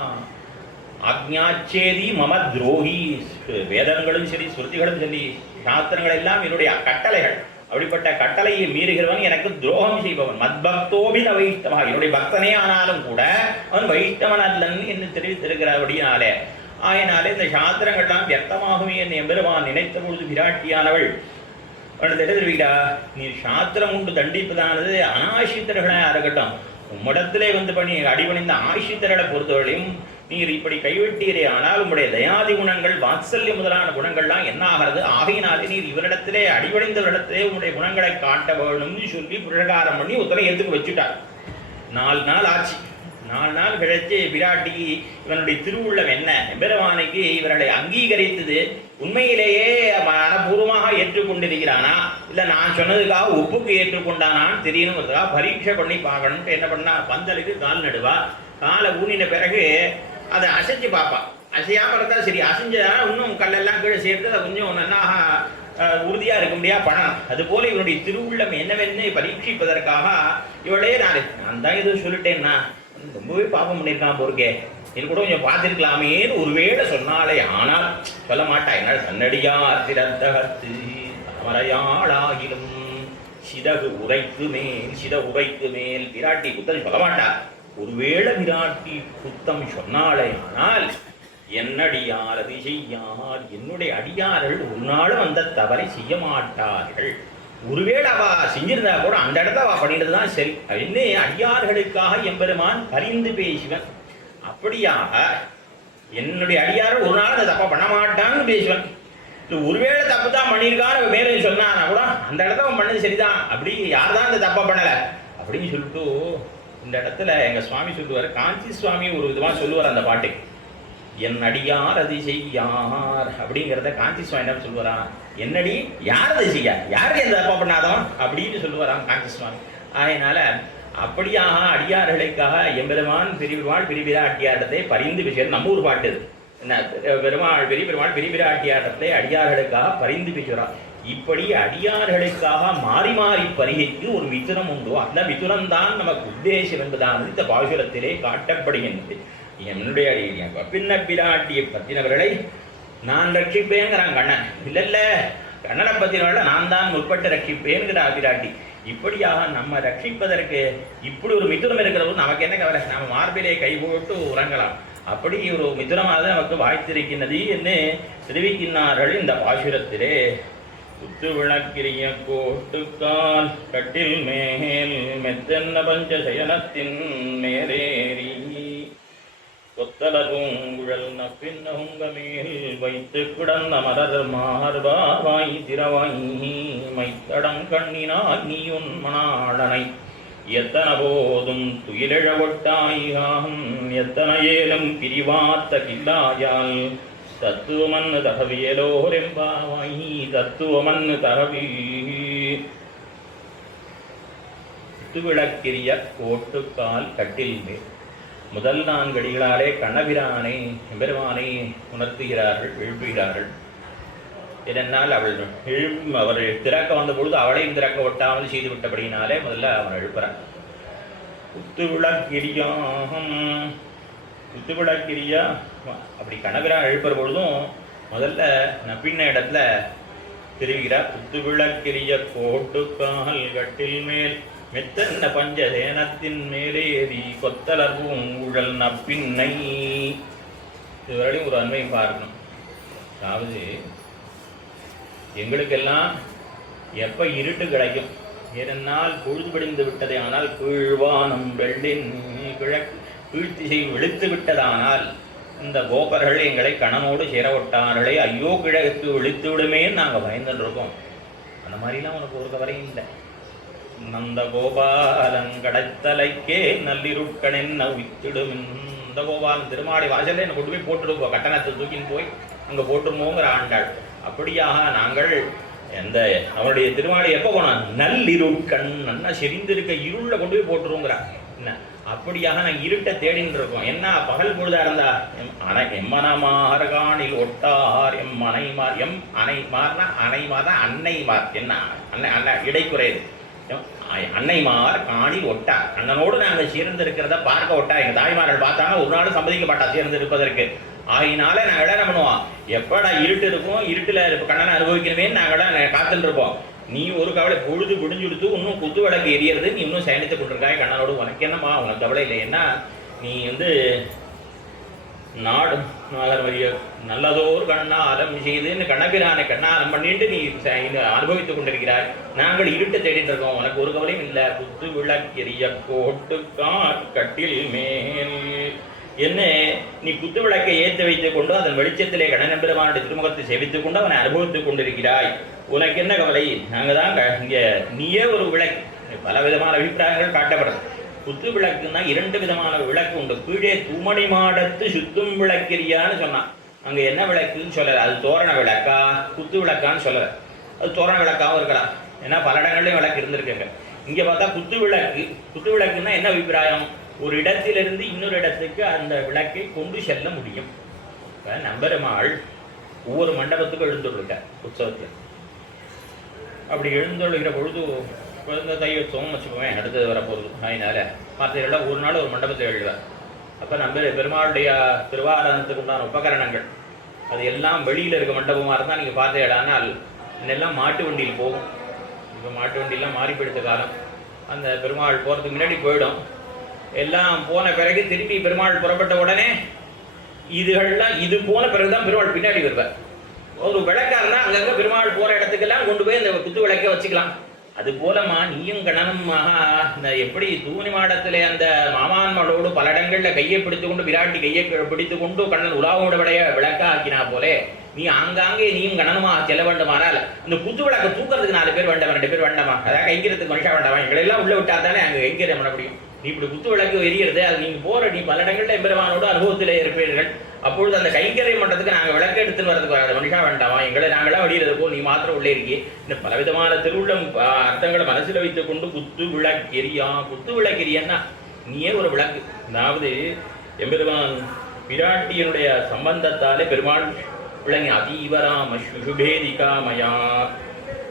ஆக்ஞாச்சேதி மம துரோகி. வேதங்களும் சரி ஸ்ருதிகளும் சரி சாஸ்திரங்கள் எல்லாம் என்னுடைய கட்டளைகள், அப்படிப்பட்ட கட்டளையை மீறுகிறவன் எனக்கு துரோகம் செய்பவன். மத்பக்தோபித வைஷ்ணவா, என்னுடைய பக்தனே ஆனாலும் கூட அவன் வைஷ்ணவன் அல்லன்னு என்று தெரிவித்திருக்கிறபடினாலே ஆயினாலே இந்த சாஸ்திரங்கள்லாம் வியர்த்தமாகவே என் எம்பெருமான் நினைத்த பொழுது பிராட்டியானவள் தெரிவிக்கிறா, நீ சாஸ்திரம் உண்டு தண்டிப்பதானது அனாசித்தர்களாக இருக்கட்டும், உம்மிடத்திலே வந்து பண்ணி அடிபணிந்த ஆசித்தர்களை பொறுத்தவரையும் நீர் இப்படி கைவிட்டீரே, ஆனால் உம்முடைய தயாதி குணங்கள் வாத்சல்ய முதலான குணங்கள்லாம் என்ன ஆகிறது, ஆகையினாலே நீர் இவரிடத்திலே அடிபணிந்தவரிடத்திலே உங்களுடைய குணங்களை காட்ட வேணும்னு சொல்லி புரகாரம் பண்ணி ஒருத்தரை எதுக்கு வச்சுட்டார். 4 நாள் ஆச்சு. 4 நாள் கழிச்சு பிராட்டிக்கு இவனுடைய திருவுள்ளம் என்ன, எம்பெருமானுக்கு இவர்களை அங்கீகரித்தது உண்மையிலேயே மனப்பூர்வமாக ஏற்றுக்கொண்டிருக்கிறானா இல்லை நான் சொன்னதுக்காக ஒப்புக்கு ஏற்றுக்கொண்டானான்னு தெரியணுங்கிறதுக்காக பரீட்சை பண்ணி பார்க்கணும்ட்டு என்ன பண்ணா, பந்தலுக்கு கால் நடுவா. காலை ஊனின பிறகு அதை அசைச்சு பார்ப்பான். அசையாமல் இருந்தால் சரி, அசைஞ்சதால இன்னும் கல்லெல்லாம் கீழே சேர்த்து அதை கொஞ்சம் நன்னாக உறுதியாக இருக்க முடியாது பண்ணணும். அதுபோல இவனுடைய திருவுள்ளம் என்னவென்னு பரீட்சிப்பதற்காக இவளே நான் தான் எதுவும் சொல்லிட்டேன்னா ரொம்பவே பாவம் பண்ணியிருக்கான் போருக்கே, இது கூட கொஞ்சம் பார்த்துருக்கலாமேன்னு ஒருவேளை சொன்னாலே, ஆனால் சொல்ல மாட்டா. என்னால் தன்னடியார் திறந்தகத்து தாமரையாளாகிலும் சிதகு உரைக்கு மேல் பிராட்டி குத்தம் சொல்ல மாட்டா. ஒருவேளை பிராட்டி குத்தம் சொன்னாலே, ஆனால் என்னடியார் அதை செய்யார், என்னுடைய அடியார்கள் ஒரு நாளும் அந்த தவறை செய்ய மாட்டார்கள். ஒருவேளை அவ செஞ்சிருந்தா கூட அந்த இடத்த அவ பண்ணிட்டு தான் சரி அப்படின்னு அடியார்களுக்காக எம்பெருமான் பரிந்து பேசுவன். அப்படியாக என்னுடைய அடியார் ஒரு நாள் அந்த தப்பை பண்ண மாட்டான்னு பேசுவன். ஒருவேளை தப்பு தான் பண்ணியிருக்கான்னு மேலும் சொன்னான்னா கூட அந்த இடத்த அவன் பண்ணது சரிதான், அப்படி யார் தான் இந்த தப்பை பண்ணலை அப்படின்னு சொல்லிட்டு இந்த இடத்துல எங்கள் சுவாமி சொல்லுவார், காஞ்சி சுவாமி ஒரு விதமாக சொல்லுவார் அந்த பாட்டு, என் அடியார் அது செய்யார் அப்படிங்கிறத காஞ்சி சுவாமி என்ன சொல்லுவாரா, என்னடி யார் அதை செய்யார், யாருக்கு எந்த தப்பா பண்ணாதவன் அப்படின்னு சொல்லுவாராம் காஞ்சி சுவாமி. அதனால அப்படியாக அடியார்களுக்காக எம்பெருமான் பெரியபெருமாள் பெரியபிராட்டியாரத்தை பரிந்து பேசுகிறது. நம்ம ஊர் பாட்டு என்ன, பெருமாள் பெரியபெருமாள் பெரியபிராட்டியாரத்தை அடியார்களுக்காக பரிந்து பேசுகிறார். இப்படி அடியார்களுக்காக மாறி மாறி பரிகைக்கு ஒரு மிதுனம் உண்டு. அந்த மிதுனம் தான் நமக்கு உத்தேசம் என்பதானது இந்த பாசுரத்திலே காட்டப்படுகின்றது. என்னுடைய பின்ன பிராட்டியை பற்றினவர்களை நான் ரட்சிப்பேங்கிறான் கண்ணன். இல்ல கண்ணனை பற்றினவர்களை நான் தான் முற்பட்டு ரட்சிப்பேங்கிறார் பிராட்டி. இப்படியாக நம்ம ரட்சிப்பதற்கு இப்படி ஒரு மிதுனம் இருக்கிறவங்க நமக்கு என்ன கவலை, நம்ம மார்பிலே கை போட்டு உறங்கலாம். அப்படி ஒரு மிதுனமாக நமக்கு வாய்த்திருக்கின்றது என்று தெரிவிக்கின்றார்கள் இந்த பாசுரத்திலே. குத்து விளக்கிரிய கோட்டுக்கால் கட்டில் மேல் மெத்தென்ன பஞ்ச சயனத்தின் மேலேறி கொத்தலூங்குழல் நப்பின்னகுங்க மேல் வைத்து கிடந்த மலர் மார்பாய் திரவாய் மைத்தடம் கண்ணினாய் நீ உன் மணாளனை எத்தனை போதும் துயிலெழவொட்டாயாம் எத்தனை ஏலும் பிரிவாத்த கில்லாயால் தத்துவமன்னு தகவியலோரெம்பாவாய் தத்துவமன்னு தகவி. விளக்கிரிய கோட்டுக்கால் கட்டில் மேல் முதல் 4 அடிகளாலே கண்ணபிரானை எம்பெருமானை உணர்த்துகிறார்கள், எழுப்புகிறார்கள். ஏனென்றால் அவர் திறக்க வந்த பொழுது அவளையும் திறக்க ஒட்டாமல் செய்து விட்டபடினாலே முதல்ல அவன் எழுப்புறான். குத்துவிளக்கிரியா அப்படி கண்ணபிரான் எழுப்புற பொழுதும் முதல்ல நப்பின்ன இடத்துல தெரிவிக்கிறார். குத்துவிளக்கிரிய கோட்டுக்கால் கட்டில் மேல் மெத்தன்ன பஞ்ச சேனத்தின் மேலேறி கொத்தலர்வும் ஊழல் நப்பின்னை. இதுவரையும் ஒரு அண்மையும் பார்க்கணும். அதாவது எங்களுக்கெல்லாம் எப்போ இருட்டு கிடைக்கும், ஏனென்னால் பொழுது பிடிந்து விட்டதே ஆனால் கீழ்வானம் வெள்ளின் கிழக்கு கீழ்த்திசை வெளுத்து விட்டதானால் இந்த கோபர்கள் எங்களை கணனோடு சேரவிட்டார்களே, ஐயோ கிழக்கு வெளுத்து விடுமேன்னு நாங்கள் பயந்துட்டு இருக்கோம். அந்த மாதிரிலாம் உனக்கு ஒரு கவரையும் இல்லை. நந்த கோபாலன் கடைத்தலைக்கே நல்லிருட்கணென்ன வித்திடும். இந்த கோபாலன் திருமாடி வாசல்ல என்னை கொண்டு போய் போட்டுருப்போம், கட்டணத்தை தூக்கின்னு போய் அங்கே போட்டுருமோங்கிற ஆண்டாள். அப்படியாக நாங்கள் எந்த அவனுடைய திருமாடி எப்போ போனான், நல்லிருட்கண் நன்னா செறிந்திருக்க இருளில் கொண்டு போய் போட்டுருவோங்கிறான். என்ன அப்படியாக நாங்கள் இருட்டை தேடின்னு இருக்கோம். என்ன பகல் பொழுதா இருந்தா எம்மனமார்கானில் ஒட்டார் எம் அணைமார், எம் அணைமார்னா அணைமார் தான் அன்னைமார். என்ன அன்னை அண்ணா இடைக்குறையுது. அன்னைமார் காணில் ஒட்டா, அண்ணனோடு நாங்கள் சேர்ந்திருக்கிறத பார்க்க ஒட்டா. எங்கள் தாய்மார்கள் பார்த்தாங்க ஒரு நாள் சம்மதிக்க மாட்டா சேர்ந்து இருப்பதற்கு. ஆகினால நாங்கள் என்ன பண்ணுவோம், எப்படா இருட்டு இருக்கும், இருட்டில் கண்ணனை அனுபவிக்கணுமே நாங்கள் காத்துட்டு இருப்போம். நீ ஒரு கவலை பொழுது விடிஞ்சுடுத்து இன்னும் குத்து விளக்கு எரியறது, நீ இன்னும் சயனித்து கொண்டிருக்காய் கண்ணனோடு, உனக்கு என்னம்மா உனக்கு கவலை இல்லை. என்ன நீ நாடும் நல்லதோர் கண்ணாலம் செய்துன்னு கண்ணபிரானை கண்ணாலம் பண்ணிட்டு நீ அனுபவித்துக் கொண்டிருக்கிறாய். நாங்கள் இருட்டு தேடிட்டு இருக்கோம், உனக்கு ஒரு கவலையும் இல்லை. குத்து விளக்கெரிய கோட்டுக்கார் கட்டில் மேல் என்ன நீ குத்து விளக்கை ஏற்றி வைத்துக் கொண்டு அதன் வெளிச்சத்திலே கண்ணநம்பிரமானுடைய திருமுகத்தை சேவித்துக் கொண்டு அவனை அனுபவித்துக் கொண்டிருக்கிறாய். உனக்கு என்ன கவலை? நாங்கள் தான் இங்கே நீயே ஒரு விளக்கு. பல விதமான அபிப்பிராயங்கள் காட்டப்படுறது. குத்து விளக்குன்னா 2 விதமான விளக்கு உண்டு. கீழே தூமணி மாடத்து சுத்தும் விளக்கிறியான்னு சொன்னான். அங்கே என்ன விளக்குன்னு சொல்லலை. அது தோரண விளக்கா குத்து விளக்கான்னு சொல்லலை. அது தோரண விளக்காகவும் இருக்கலாம். ஏன்னா பல இடங்கள்லையும் விளக்கு இருந்திருக்குங்க. இங்கே பார்த்தா குத்து விளக்கு. குத்து விளக்குன்னா என்ன அபிப்பிராயம்? ஒரு இடத்திலிருந்து இன்னொரு இடத்துக்கு அந்த விளக்கை கொண்டு செல்ல முடியும். இப்போ நம்பெருமாள் ஒவ்வொரு மண்டபத்துக்கும் எழுந்துள்ளுங்க உற்சவத்தில். அப்படி எழுந்துள்ளுகிற பொழுது குழந்தை தைவத்துவம் வச்சுக்குவேன், அடுத்தது வரப்போகுது. அதனால மற்ற ஒரு நாள் ஒரு மண்டபத்தில் எழுதுவார். அப்போ நம்ம பெருமாளுடைய திருவாராதனத்துக்கு உண்டான உபகரணங்கள் அது எல்லாம் வெளியில் இருக்க மண்டபமாக இருந்தால் நீங்கள் பார்த்தீங்களானால் இன்னெல்லாம் மாட்டு வண்டியில் போகும். இப்போ மாட்டு வண்டியெல்லாம் மாறி போயிடுத்த காலம். அந்த பெருமாள் போகிறதுக்கு முன்னாடி போயிடும். எல்லாம் போன பிறகு திரும்பி பெருமாள் புறப்பட்ட உடனே இதுகள்லாம் இது போன பிறகுதான் பெருமாள் பின்னாடி வருவார். ஒரு விளக்காருன்னா அங்கங்கே பெருமாள் போகிற இடத்துக்கெல்லாம் கொண்டு போய் இந்த குத்து விளக்கை வச்சுக்கலாம். அது போலமா நீயும் கணனுமாக இந்த எப்படி தூணி மாடத்திலே அந்த மாமான்மளோடு பல இடங்களில் கையை பிடித்து கொண்டு விராட்டி கையை பிடித்து கொண்டு கண்ணன் உலாவோட விளக்கா ஆக்கினா போலே நீ ஆங்காங்கே நீயும் கணனுமாக செல்ல வேண்டுமானால் இந்த குத்து விளக்கை தூக்கிறதுக்கு 4 பேர் வேண்டாமா, 2 பேர் வேண்டாமா, அதான் கைங்கிறதுக்கு மனுஷா வேண்டாமா, எங்களெல்லாம் உள்ள விட்டா தானே அங்கே கைங்கிற பண்ண முடியும். நீ இப்படி குத்து விளக்கு எரிகிறது, அது நீங்கள் போகிற நீ பல இடங்களில் எம்பெருமானோடு அனுபவத்திலே இருப்பீர்கள். அப்பொழுது அந்த கைங்கரை மன்றத்துக்கு நாங்கள் விளக்கு எடுத்துன்னு வரதுக்கு வராது, மனுஷா வேண்டாமா, எங்களை நாங்களாம் வெளியிறதுக்கோ நீ மாத்திரம் உள்ளே இருக்கி. இந்த பலவிதமான திருவுள்ளம் அர்த்தங்களை மனசில் வைத்துக் கொண்டு குத்து விளக்கெரியா. குத்து விளக்கெரியான்னா நீயே ஒரு விளக்கு. அதாவது எம்பெருமான் பிராட்டியனுடைய சம்பந்தத்தாலே பெருமாள் விளங்கி அதீவராம சுபேதிகாமயா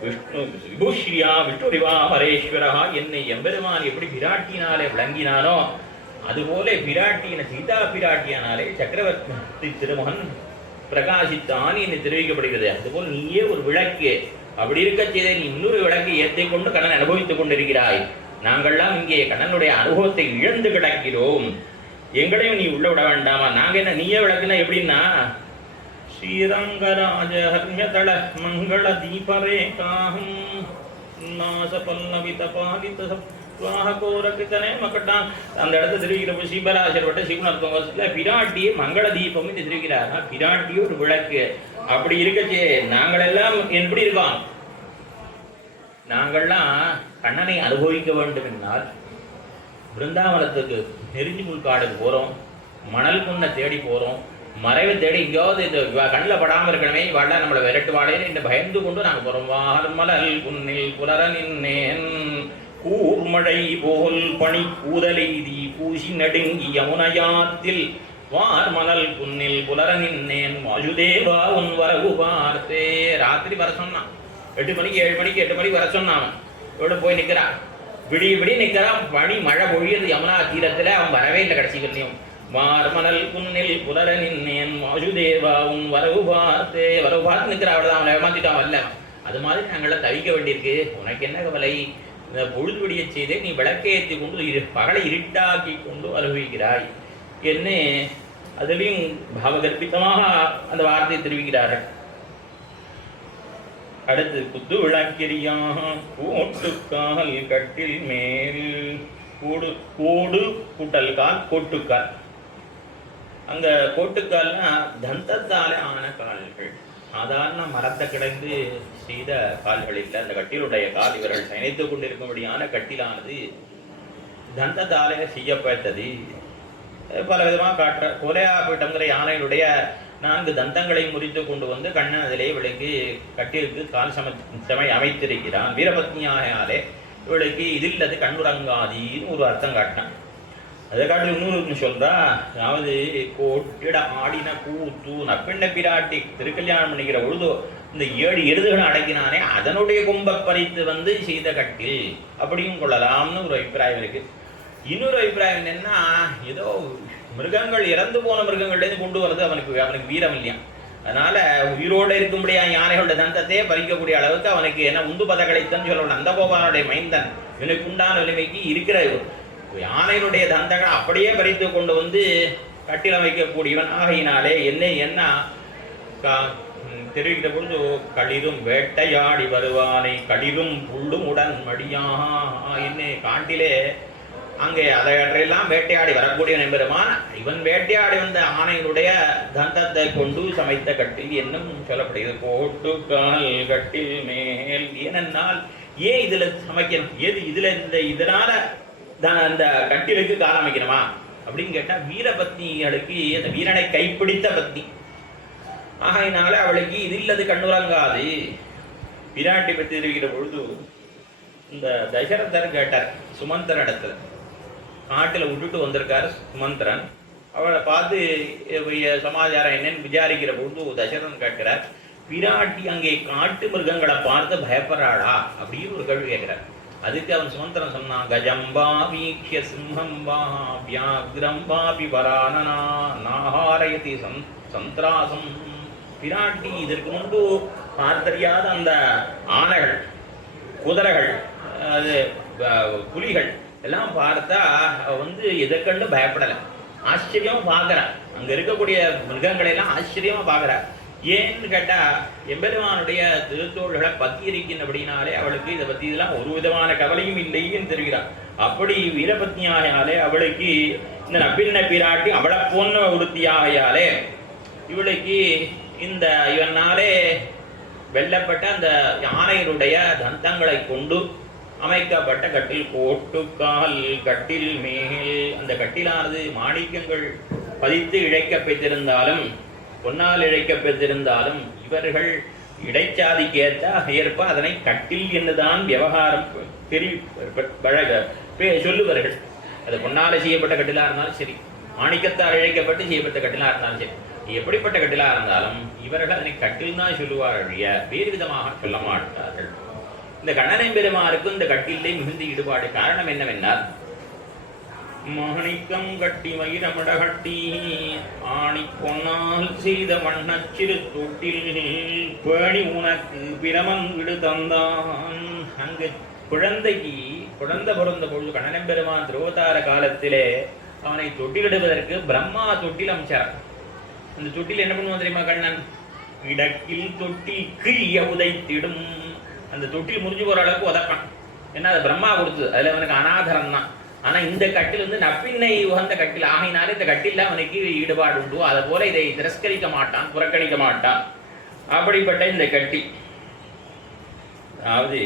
விஷ்ணு விபூஸ்ரீயா விஷ்ணுரிவா பரேஸ்வரா என்னை எம்பெருமான் எப்படி பிராட்டியினாலே விளங்கினானோ அதுபோல பிராட்டியின சீதா பிராட்டியானாலே சக்கரவர்த்தி திருமகன் பிரகாசித்தான் என்று தெரிவிக்கப்படுகிறது. அதுபோல் நீயே ஒரு விளக்கு. அப்படி இருக்க செய்த நீ இன்னொரு விளக்கை ஏற்றி கொண்டு கண்ணன் அனுபவித்துக் கொண்டிருக்கிறாய். நாங்கள்லாம் இங்கே கண்ணனுடைய அனுபவத்தை இழந்து கிடக்கிறோம். எங்களையும் நீ உள்ள விட வேண்டாமா? நாங்கள் என்ன நீயே விளக்குனா எப்படின்னா ஸ்ரீரங்கராஜ ஹர்மியதள மங்கள தீபரேகாஹம் நாச பல்லவித பாலித சப்வாஹகோரகிருத்தனே மக்கட்டான் அந்த இடத்துல தெரிவிக்கிற சிவராஜர் வட்ட சிவன் அர்த்தம் பிராட்டியே மங்கள தீபம் என்று தெரிவிக்கிறார். பிராட்டியே ஒரு விளக்கு. அப்படி இருக்கச்சே நாங்களெல்லாம் எப்படி இருக்கோம்? நாங்கள்லாம் கண்ணனை அனுபவிக்க வேண்டும் என்னால் பிருந்தாவனத்துக்கு நெருஞ்சி முள்காடுக்கு போகிறோம், மணல் குன்னை தேடி போகிறோம், மறைவை தேடி எங்கேயாவது இந்த கண்ணில் படாமல் இருக்கணுமே வாழ நம்மளை விரட்டுவாளேன்னு இந்த பயந்து கொண்டு நாங்கள் போகிறோம். வார்மலல் குன்னில் புலர நின்னேன் கூர்மழை போல் பனி கூதலெய்தி பூசி நடுங்கி யமுனையாத்தில் வார்மலல் குன்னில் புலர நின்னேன் வாசுதேவா உன் வரவு பார்த்தே. ராத்திரி வர சொன்னான். 8 மணிக்கு 7 மணிக்கு 8 மணிக்கு வர சொன்னான். இவட போய் நிற்கிறான். விடிய நிற்கிறான். பனி மழை பொழியது யமுனா தீரத்தில். அவன் வரவே இல்லை. கடைசிகளையும் மார்மணல் குன்னில் புலர நின்னேன் வாசுதேவா உன் வரவு பார்த்து நிற்கிற அவளதான் அவனை ஏமாத்திட்டான் வரல. அது மாதிரி நாங்களாம் தவிக்க வேண்டியிருக்கு. உனக்கு என்ன கவலை? இந்த பொழுது விடிய செய்தே நீ விளக்கேற்றி கொண்டு பகலை இருட்டாக்கி கொண்டு அனுபவிக்கிறாய் என்ன. அதிலையும் பாவகற்பித்தமாக அந்த வார்த்தையை தெரிவிக்கிறார்கள். அடுத்து குத்து விளக்கெரியாக கோட்டுக்கால் கட்டில் மேல் கோடு கோடு கூட்டல்கால் கோட்டுக்கால். அங்கே கோட்டுக்கால்னா தந்தத்தாலே ஆன கால்கள். சாதாரண மரத்தை கிடந்து செய்த கால்கள் இல்லை. அந்த கட்டிலுடைய கால் இவர்கள் சயனித்து கொண்டிருக்கும்படியான கட்டிலானது தந்தத்தாலே செய்யப்பட்டது. பல விதமாக காட்டுற கொலையா போயிட்டங்கிற யானையினுடைய 4 தந்தங்களை முறித்து கொண்டு வந்து கண்ணன் அதிலே இவளுக்கு கட்டிலுக்கு கால் சமை அமைத்திருக்கிறான். வீரபத்னியாலே இவளுக்கு இதில்லது கண்ணுறங்காதின்னு ஒரு அர்த்தம் காட்டினான். அதை காட்டி இன்னொரு சொல்றா. அதாவது கோட்டிட ஆடின கூத்து நப்பெண்ண பிராட்டி திருக்கல்யாணம் பண்ணிக்கிற பொழுதோ இந்த 7 எருதுகளை அடக்கினானே அதனுடைய கொம்பை பறித்து வந்து செய்த கட்டில் அப்படியும் கொள்ளலாம்னு ஒரு அபிப்பிராயம் இருக்கு. இன்னொரு அபிப்பிராயம் என்னன்னா ஏதோ மிருகங்கள் இறந்து போன மிருகங்கள்லேருந்து கொண்டு வருது அவனுக்கு வீரம் இல்லையா. அதனால உயிரோடு இருக்கும்படியா யானைகளோட தந்தத்தையே பறிக்கக்கூடிய அளவுக்கு அவனுக்கு என்ன உந்து பதகளைத்தன்னு சொல்லணும். அந்த கோபாலனுடைய மைந்தன் இவனுக்கு உண்டான வலிமைக்கு இருக்கிற யானையினுடைய தந்தங்கள் அப்படியே பறித்து கொண்டு வந்து கட்டில் அமைக்கக்கூடியவன் ஆகையினாலே என்ன தெரிவிக்கிற பொழுது களிரும் வேட்டையாடி வருவானை களிரும் புள்ளும் உடன் மடியாக என்ன காட்டிலே அங்கே அதையெல்லாம் வேட்டையாடி வரக்கூடியவன் என்பதுமான் இவன் வேட்டையாடி வந்த ஆணையினுடைய தந்தத்தை கொண்டு சமைத்த கட்டில் என்னும் சொல்லப்படுகிறது. போட்டு கால் கட்டில் மேல் ஏனென்னால் ஏன் இதுல சமைக்கணும், ஏது இதுல இதனால அந்த கட்டிலுக்கு கால் அமைக்கணுமா அப்படின்னு கேட்டா வீரபத்னிகளுக்கு அந்த வீரனை கைப்பிடித்த பத்னி ஆகையினால அவளுக்கு இது இல்லது கண்ணுறங்காது. பிராட்டி பற்றி தெரிவிக்கிற பொழுது இந்த தசரதர் கேட்டார் சுமந்திரன் இடத்துல, காட்டில் விட்டுட்டு வந்திருக்காரு சுமந்திரன். அவளை பார்த்து சமாச்சாரம் என்னன்னு விசாரிக்கிற பொழுது தசரதன் கேட்கிறார், பிராட்டி அங்கே காட்டு மிருகங்களை பார்த்து பயப்படுறாளா அப்படின்னு ஒரு கேள்வி கேட்கிறார். அதுக்கு அவன் சுமந்திரன் சொன்னான், கஜம்பா வீக்ஷ சிம்மம்பா வியாகிரம்பாபி வரானனா நாஹாரயதி சந்திராசம். பிராட்டி இதற்கு முன்பு பார்த்தறியாத அந்த ஆனைகள், குதிரைகள், அது புலிகள் எல்லாம் பார்த்தா எதை கண்டு பயப்படலை, ஆச்சரியமா பார்க்கறா. அங்க இருக்கக்கூடிய மிருகங்களை எல்லாம் ஆச்சரியமா பார்க்கறா. ஏன்னு கேட்டா எம்பெருமானுடைய திருத்தோள்களை பத்தி இருக்கின்றபடினாலே அவளுக்கு இதை பத்தி இதெல்லாம் ஒரு விதமான கவலையும் இல்லைன்னு தெரிகிறார். அப்படி வீரபத்னியாயாலே அவளுக்கு இந்த நபின்ன பிராட்டி அவளை போன்ற ஒருத்தியாகையாலே இவளுக்கு இந்த இவனாலே வெல்லப்பட்ட அந்த யானையினுடைய தந்தங்களை கொண்டு அமைக்கப்பட்ட கட்டில் போட்டுக்கால் கட்டில் மேல் அந்த கட்டிலானது மாணிக்கங்கள் பதித்து இழைக்கப்பட்டிருந்தாலும் பொன்னால் இழைக்கப்பட்டிருந்தாலும் இவர்கள் இடைச்சாதிக்கு ஏற்ப அதனை கட்டில் என்றுதான் விவகாரம் சொல்லுவார்கள். அது பொன்னால செய்யப்பட்ட கட்டிலா இருந்தாலும் சரி, மாணிக்கத்தால் இழைக்கப்பட்டு செய்யப்பட்ட கட்டிலா இருந்தாலும் சரி, எப்படிப்பட்ட கட்டிலா இருந்தாலும் இவர்கள் அதனை கட்டில் தான் சொல்லுவார்கள், வேறு விதமாக சொல்ல மாட்டார்கள். இந்த கண்ணனை பெருமாருக்கு இந்த கட்டிலே மிகுந்த ஈடுபாடு. காரணம் என்னவென்றால், மாணிக்கம் கட்டி வைரமட கட்டி ஆணி பொன்னால் செய்த வண்ணச்சிறு தொட்டில் பேணி உனக்கு பிரமன் விடு தந்தான். அங்கு குழந்தை பிறந்த பொழுது கண்ணன் பெருமான் திருவதார காலத்திலே அவனை தொட்டிலிடுவதற்கு பிரம்மா தொட்டில் அமைச்சார். அந்த தொட்டில் என்ன பண்ணுவான் தெரியுமா கண்ணன்? இடக்கில் தொட்டில் கிழிய உதைத்திடும். அந்த தொட்டில் முறிஞ்சு போற அளவுக்கு உதப்பான். ஏன்னா அது பிரம்மா கொடுத்தது, அதுல அவனுக்கு அனாதரம் தான். ஆனா இந்த கட்டில் நப்பின்னை உகந்த கட்டில் ஆகினாலே இந்த கட்டில அவனுக்கு ஈடுபாடு உண்டு. அதை போல இதை திரஸ்கரிக்க மாட்டான், புறக்கணிக்க மாட்டான். அப்படிப்பட்ட இந்த கட்டி, அதாவது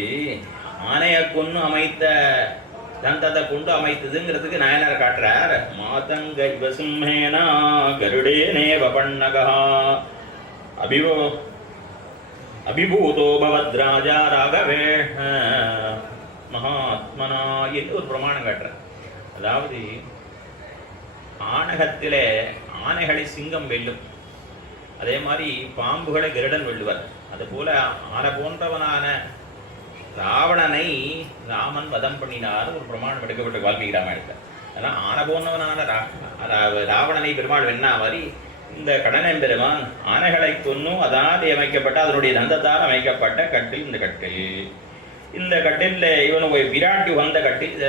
ஆனைய கொண்டு அமைத்த தந்தத்தை கொண்டு அமைத்ததுங்கிறதுக்கு நாயனார் காட்டுறார். மாதங்க இவசிம்மேனா கருடேனே வபண்ணகா அபிபூதோ பவத்ராஜா ராகவே மகாத்மனா என்று ஒரு பிரமாணம் காட்டுறார். அதாவது ஆனகத்திலே ஆனைகளை சிங்கம் வெல்லும், அதே மாதிரி பாம்புகளை கருடன் வெல்லுவர். அதுபோல ஆனை போன்றவனான ராவணனை ராமன் வதம் பண்ணினார் ஒரு பிரமாணம் எடுக்கப்பட்ட வால்மீகி ராமாயணத்தில். அதனால் ஆனை போன்றவனான ராவணனை பெருமாள் வெண்ணா மாதிரி இந்த கடனன் பெருமான் ஆனைகளை கொன்னும் அதனால் அமைக்கப்பட்ட அதனுடைய தந்தத்தால் அமைக்கப்பட்ட கட்டில் இந்த கட்டில். இந்த கட்டில் இவனு விராட்டி வந்த கட்டில்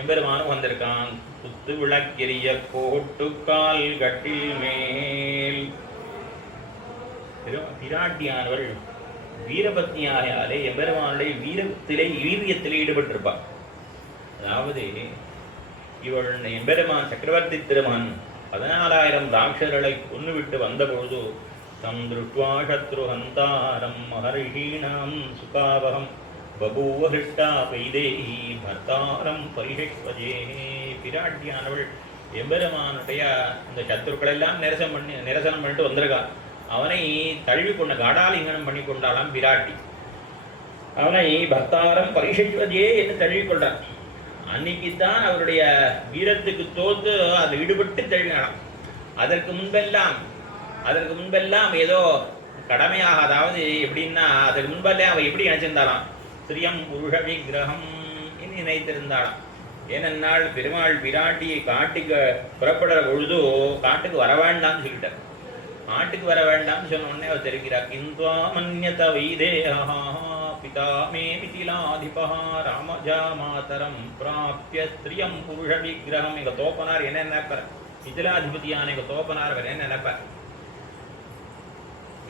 எம்பெருமானும் வந்திருக்கான். குத்து விளக்கெரிய போட்டுக்கால் கட்டில் மேல். பிராட்டியானவள் வீரபத்னியாலே எம்பெருமானுடைய வீரியத்திலே ஈடுபட்டிருப்பார். அதாவது இவள் எம்பெருமான் சக்கரவர்த்தி திருமகன் 14,000 ராட்சர்களை கொன்னுவிட்டு வந்தபொழுது தம் திருஷ்டுவா சத்ருஹந்தாரம் மஹர்ஷீணாம் சுகாவகம் பபூவஹிஷ்டா வைதேகி பர்த்தாரம் பரிஷஸ்வஜே. பிராட்டியானவள் எம்பெருமானுடைய அந்த சத்துருக்களெல்லாம் நிரசனம் பண்ணிட்டு வந்திருக்கான். அவனை தழுவி கொண்ட காடாலிங்கனம் பண்ணி கொண்டாலாம் பிராட்டி. அவனை பர்த்தாரம் பரிஷஸ்வஜே என்று தழுவி கொண்டான். அன்னைக்குத்தான் அவருடைய வீரத்துக்கு தோத்து அது ஈடுபட்டு தழுவினாலாம். அதற்கு முன்பெல்லாம் ஏதோ கடமையாக, அதாவது எப்படின்னா அதற்கு முன்பெல்லாம் அவ எப்படி நினைச்சிருந்தாலாம், ஸ்ரீயம் புருஷ விக்கிரகம் என்று நினைத்திருந்தாளாம். ஏனென்னால் பெருமாள் பிராட்டியை காட்டுக்கு புறப்படுற பொழுதோ காட்டுக்கு வர வேண்டாம்னு சொல்லிட்டார். காட்டுக்கு வர வேண்டாம்னு சொன்ன உடனே அவர் தெரிவிக்கிறார். கிந்த்வா மன்யத வைதேஹா பிதா மே மிதிலாதிபா ராமஜா மாதரம் பிராப்ய ஸ்ரீயம் புருஷ விக்கிரகம். எங்க தோப்பனார் என்ன மிதிலாதிபதியான எங்க தோப்பனார் வரேன்னு நினைப்பார்.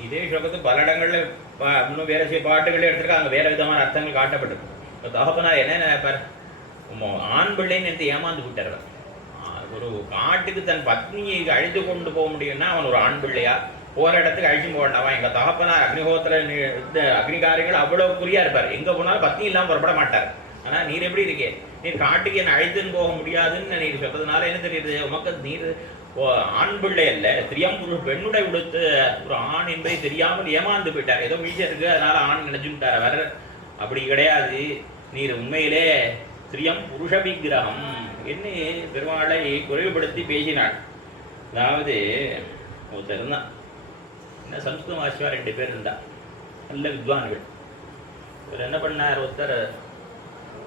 இதே ஸ்லோகத்து பல இடங்கள்ல இன்னும் வேற சில பாட்டுகளே எடுத்திருக்காங்க, வேற விதமான அர்த்தங்கள் காட்டப்பட்டிருக்கு. இப்போ தகப்பனார் என்ன நினைப்பார், ஆண் பிள்ளைன்னு எடுத்து ஏமாந்து விட்டார். ஒரு காட்டுக்கு தன் பத்னியை அழித்து கொண்டு போக முடியும்னா அவன் ஒரு ஆண் பிள்ளையா, போற இடத்துக்கு அழிச்சும் போகண்டாவன். எங்க தகப்பனார் அக்னிஹோத்திர அக்னிகாரிகள் அவ்வளவு குறியா இருப்பார், எங்க போனாலும் பத்னி இல்லாமல் புறப்பட மாட்டார். ஆனா நீர் எப்படி இருக்கே, நீர் காட்டுக்கு என்ன அழித்துன்னு போக முடியாதுன்னு நீர் சொல்றதுனால என்ன தெரியுது, உமக்கு நீர் ஆண் பிள்ளை அல்ல, ஸ்திரியம் புருஷ பெண்ணுடை உடுத்து ஒரு ஆண் என்பதை தெரியாமல் ஏமாந்து போயிட்டார். ஏதோ மீசை இருக்கு அதனால ஆண் நினைச்சுட்டார் அவர். அப்படி கிடையாது, நீர் உண்மையிலே ஸ்திரியம் புருஷ விக்கிரகம் என்ன பெருமாளை குறைவுபடுத்தி பேசினாள். அதாவது ஒருத்தர் இருந்தான், என்ன சம்ஸ்கிருதம் வாசிவா 2 பேர் இருந்தா, நல்ல வித்வான்கள். இவர் என்ன பண்ணார், ஒருத்தர்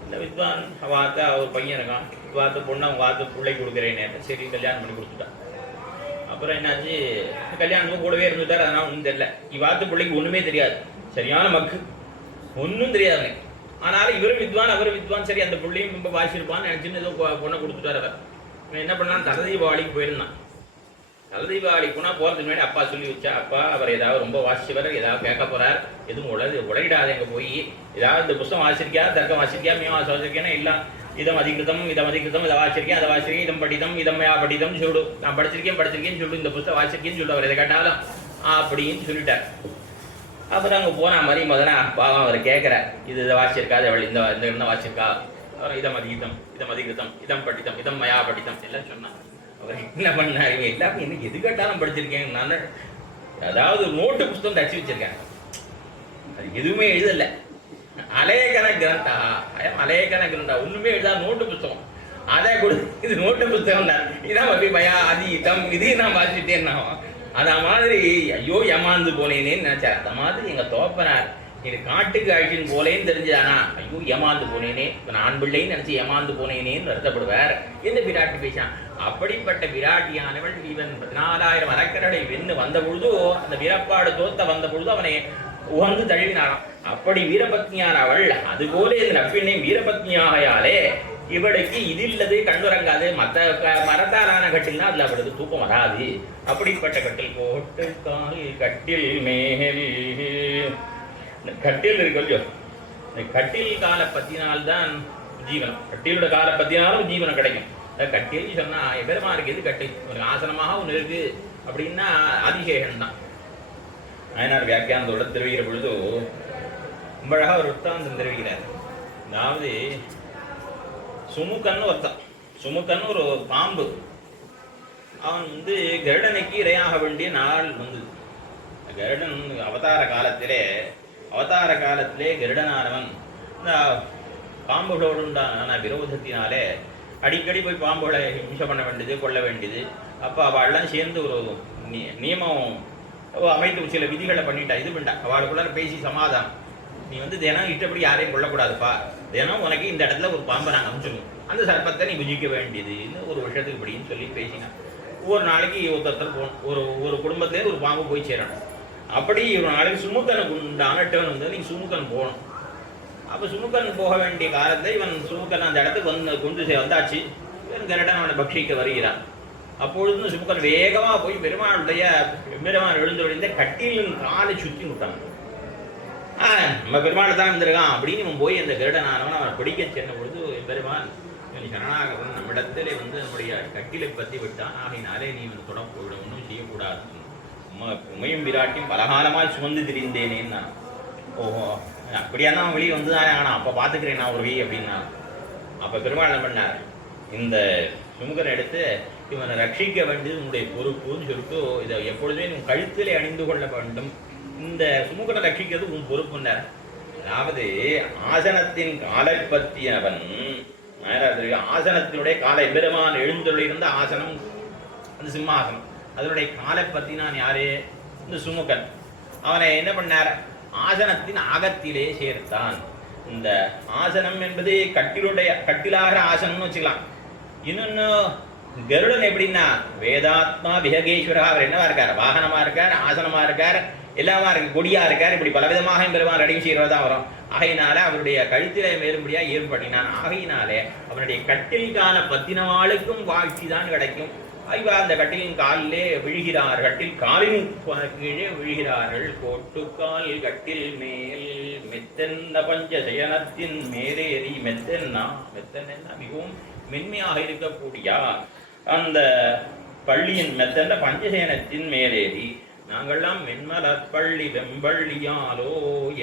இந்த வித்வான் வார்த்தை அவர் பையன் இருக்கான், வார்த்தை பொண்ணு அவங்க வார்த்தை பிள்ளை கொடுக்குறேன்னு சரி கல்யாணம் பண்ணி கொடுத்துட்டான். அப்புறம் என்னாச்சு, கல்யாணமும் கூடவே இருந்துட்டார். அதனால ஒன்றும் தெரியல, இவ்வாத்து பிள்ளைக்கு ஒன்றுமே தெரியாது, சரியான மக்கு, ஒன்றும் தெரியாது எனக்கு. ஆனாலும் இவரும் வித்வான் அவரும் வித்வான், சரி அந்த பிள்ளையும் ரொம்ப வாசிச்சிருப்பான்னு நினச்சின்னு ஏதோ பொண்ணை கொடுத்துட்டார் அவர். என்ன பண்ணான், தலதீபாவளிக்கு போயிருந்தான். தலதீபாவளிக்கு போனால் போகிறதுக்கு முன்னாடி அப்பா சொல்லி வச்சா, அப்பா அவர் ஏதாவது ரொம்ப வாசிச்சவர் ஏதாவது கேட்க போகிறார், எதுவும் உலகிடாது, எங்கே போய் ஏதாவது இந்த புத்தகம் வாசிச்சிருக்கியா, தர்க்கம் வாசிச்சிருக்கியா, மீமாசம் வாசிச்சிருக்கேன்னா எல்லாம் இதம் அதிகிருத்தம் இதை வாசிச்சிருக்கேன், அதை வாசிச்சிருக்கேன், இதம் படித்தம் இதம்மையா படித்தம் சொல்லு, நான் படிச்சிருக்கேன்னு சொல்லு, இந்த புத்தகம் வாசிச்சிருக்கேன்னு சொல்லு, அவர் எதை கேட்டாலும் அப்படின்னு சொல்லிட்டார். அப்புறம் அங்கே போன மாதிரி முதல்ல பாவம் அவர் கேட்குறார், இதை வாசிச்சிருக்கா, அவள் இந்த இந்த வாசிச்சிருக்கா, இதம் அதிகிருத்தம் இதம் படித்தம் இதம் மயா படித்தம் எல்லாம் சொன்னான். அவர் என்ன பண்ணார், இவன் எல்லாமே என்ன எது கேட்டாலும் படிச்சிருக்கேன், நான் அதாவது நோட்டு புஸ்தகம் தச்சு வச்சிருக்கேன், அது எதுவுமே எழுதலை, அலேகன கிரந்தா அலேகன கிரந்தா ஒண்ணுமே எழுதாது, நோட்டு புஸ்தகம் அதை கொடு, இது நோட்டு புஸ்தகம் தான், இதான் அப்படி பயா அதீதம் இதையும் நான் வாசிட்டேன்னா அத மாதிரி ஐயோ ஏமாந்து போனேனேன்னு நினைச்சார். அந்த மாதிரி எங்க தோப்பனார் இது காட்டுக்கு அழிச்சின்னு போலேன்னு தெரிஞ்சுதானா, ஐயோ ஏமாந்து போனேனே, நான் ஆண் பிள்ளைன்னு நினைச்சு ஏமாந்து போனேனேன்னு வருத்தப்படுவார். என்ன விராட்டி பேசான், அப்படிப்பட்ட விராட்டியானவள் இவன் 14,000 அரக்கரடை வென்று வந்த பொழுதோ, அந்த வீரப்பாடு தோத்த வந்த பொழுது அவனை உகந்து தழுவினாராம். அப்படி வீரபத்னியான அவள், அதுபோல இந்த நப்பினை வீரபத்னியாகையாலே இவளுக்கு இது இல்லது கண்ணுறங்காது, மற்ற மரத்தாலான கட்டில்னா அதுல அவளுக்கு தூக்கம் வராது. அப்படிப்பட்ட கட்டில் போட்டு கட்டில் மேல் கட்டில் இருக்கு இல்லையோ, இந்த கட்டில் காலை பத்தினால்தான் ஜீவனம், கட்டிலோட காலை பத்தினாலும் ஜீவனம் கிடைக்கும். கட்டில் சொன்னா எபெருமா இருக்கு, எது கட்டில், ஒரு ஆசனமாக ஒன்று இருக்கு அப்படின்னா அதிசேஷன் தான். நாயனார் வியாக்கியானத்தோட தெரிவிக்கிற பொழுது ரொம்ப அழகா ஒரு உத்தாந்தம் தெரிவிக்கிறார். அதாவது சுமுக்கன்னு ஒருத்தன், சுமுக்கன்னு ஒரு பாம்பு, அவன் கருடனுக்கு இரையாக வேண்டிய நாள் வந்தது. கருடன் அவதார காலத்திலே கருடனானவன் இந்த பாம்புகளோடு உண்டான விரோதத்தினாலே அடிக்கடி போய் பாம்புகளை ஹிம்சை பண்ண வேண்டியது, கொள்ள வேண்டியது. அப்போ அவள்லாம் சேர்ந்து ஒரு நியமம் அமைத்து சில விதிகளை பண்ணிட்டா, இது பண்ணிட்டா. அவளுக்குள்ளார பேசி சமாதானம், நீ தினம் இஷ்டப்படி யாரையும் கொள்ளக்கூடாதுப்பா, தினம் உனக்கு இந்த இடத்துல ஒரு பாம்பை நாங்கள் அமைச்சிருக்கோம், அந்த சர்ப்பத்தை நீ புஜிக்க வேண்டியதுன்னு ஒரு வருஷத்துக்கு இப்படின்னு சொல்லி பேசினான். ஒவ்வொரு நாளைக்கு ஒருத்தர் போகணும், ஒரு குடும்பத்திலே ஒரு பாம்பு போய் சேரணும். அப்படி ஒரு நாளைக்கு சுமுக்கனுக்கு உண்டான டேர்ன் நீ சுமுக்கன் போகணும். அப்போ சுமுக்கன் போக வேண்டிய காலத்தை இவன் சுமுக்கன் அந்த இடத்துக்கு கொண்டு வந்தாச்சு. இவன் கரடன் அவனை பக்ஷிக்க வருகிறான். அப்பொழுது சுமுக்கன் வேகமாக போய் பெருமாள் எழுந்தொழிந்த கட்டிலின் காலை சுற்றி விட்டான். நம்ம பெருமாள் தான் இருந்திருக்கான் அப்படின்னு இவன் போய் அந்த கருடனானவன் அவனை பிடிக்க சென்ற பொழுது, பெருமாள் சரணாகவன் நம்மிடத்திலே நம்முடைய கட்டிலை பற்றி விட்டான், ஆகையினாலே நீ தொடக்கூட ஒன்றும் செய்யக்கூடாது, உமையும் விராட்டியும் பலகாலமாய் சுமந்து திரிந்தேனேன்னு நான். ஓஹோ அப்படியா தான் வெளியே வந்துதானே, ஆனால் அப்போ பார்த்துக்கிறேன் நான் ஒரு வி அப்படின்னா. அப்போ பெருமாள் என்ன பண்ணார், இந்த சுமுகனை எடுத்து இவனை ரட்சிக்க வேண்டியது உன்னுடைய பொறுப்புன்னு சொல்லிட்டு, இதை எப்பொழுதுமே நீ கழுத்திலே அணிந்து கொள்ள வேண்டும், இந்த சுமுகனை ரட்சிக்கிறது உன் பொறுப்புன்னார். அதாவது ஆசனத்தின் காலை பற்றியவன், ஆசனத்தினுடைய காலை பெருமான் எழுந்தொழிருந்த ஆசனம் அந்த சிம்மாசனம், அதனுடைய காலை பற்றி நான் யாரு, இந்த சுமுகன். அவனை என்ன பண்ணார், ஆசனத்தின் ஆகத்திலே சேர்த்தான். இந்த ஆசனம் என்பது கட்டிலாகிற ஆசனம்னு வச்சுக்கலாம். இன்னொன்னு கருடன் எப்படின்னா வேதாத்மா விஹகேஸ்வரா, அவர் என்னவா இருக்கார், வாகனமா இருக்கார், ஆசனமா இருக்கார், எல்லாமா இருக்கு, கொடியா இருக்கார், இப்படி பலவிதமாக பெருமான் ரெடி செய்யறதா வரும். ஆகையினால அவருடைய கழுத்திலே மேலும்படியா ஏற்பட்டினான். ஆகையினாலே அவனுடைய கட்டில் கால 14 வாழ்க்கை தான் கிடைக்கும். இவ அந்த கட்டிலின் காலிலே விழுகிறார், கட்டில் காலின் கீழே விழுகிறார்கள். கோட்டுக்கால் கட்டில் மேல் மெத்தென்ன பஞ்சசயனத்தின் மேலேறி, மெத்தென்னா மிகவும் மென்மையாக இருக்கக்கூடிய அந்த பள்ளியின் மெத்தென்ன பஞ்சசயனத்தின் மேலேறி நாங்கள்லாம் மென்மலர் பள்ளி வெம்பள்ளியாலோ,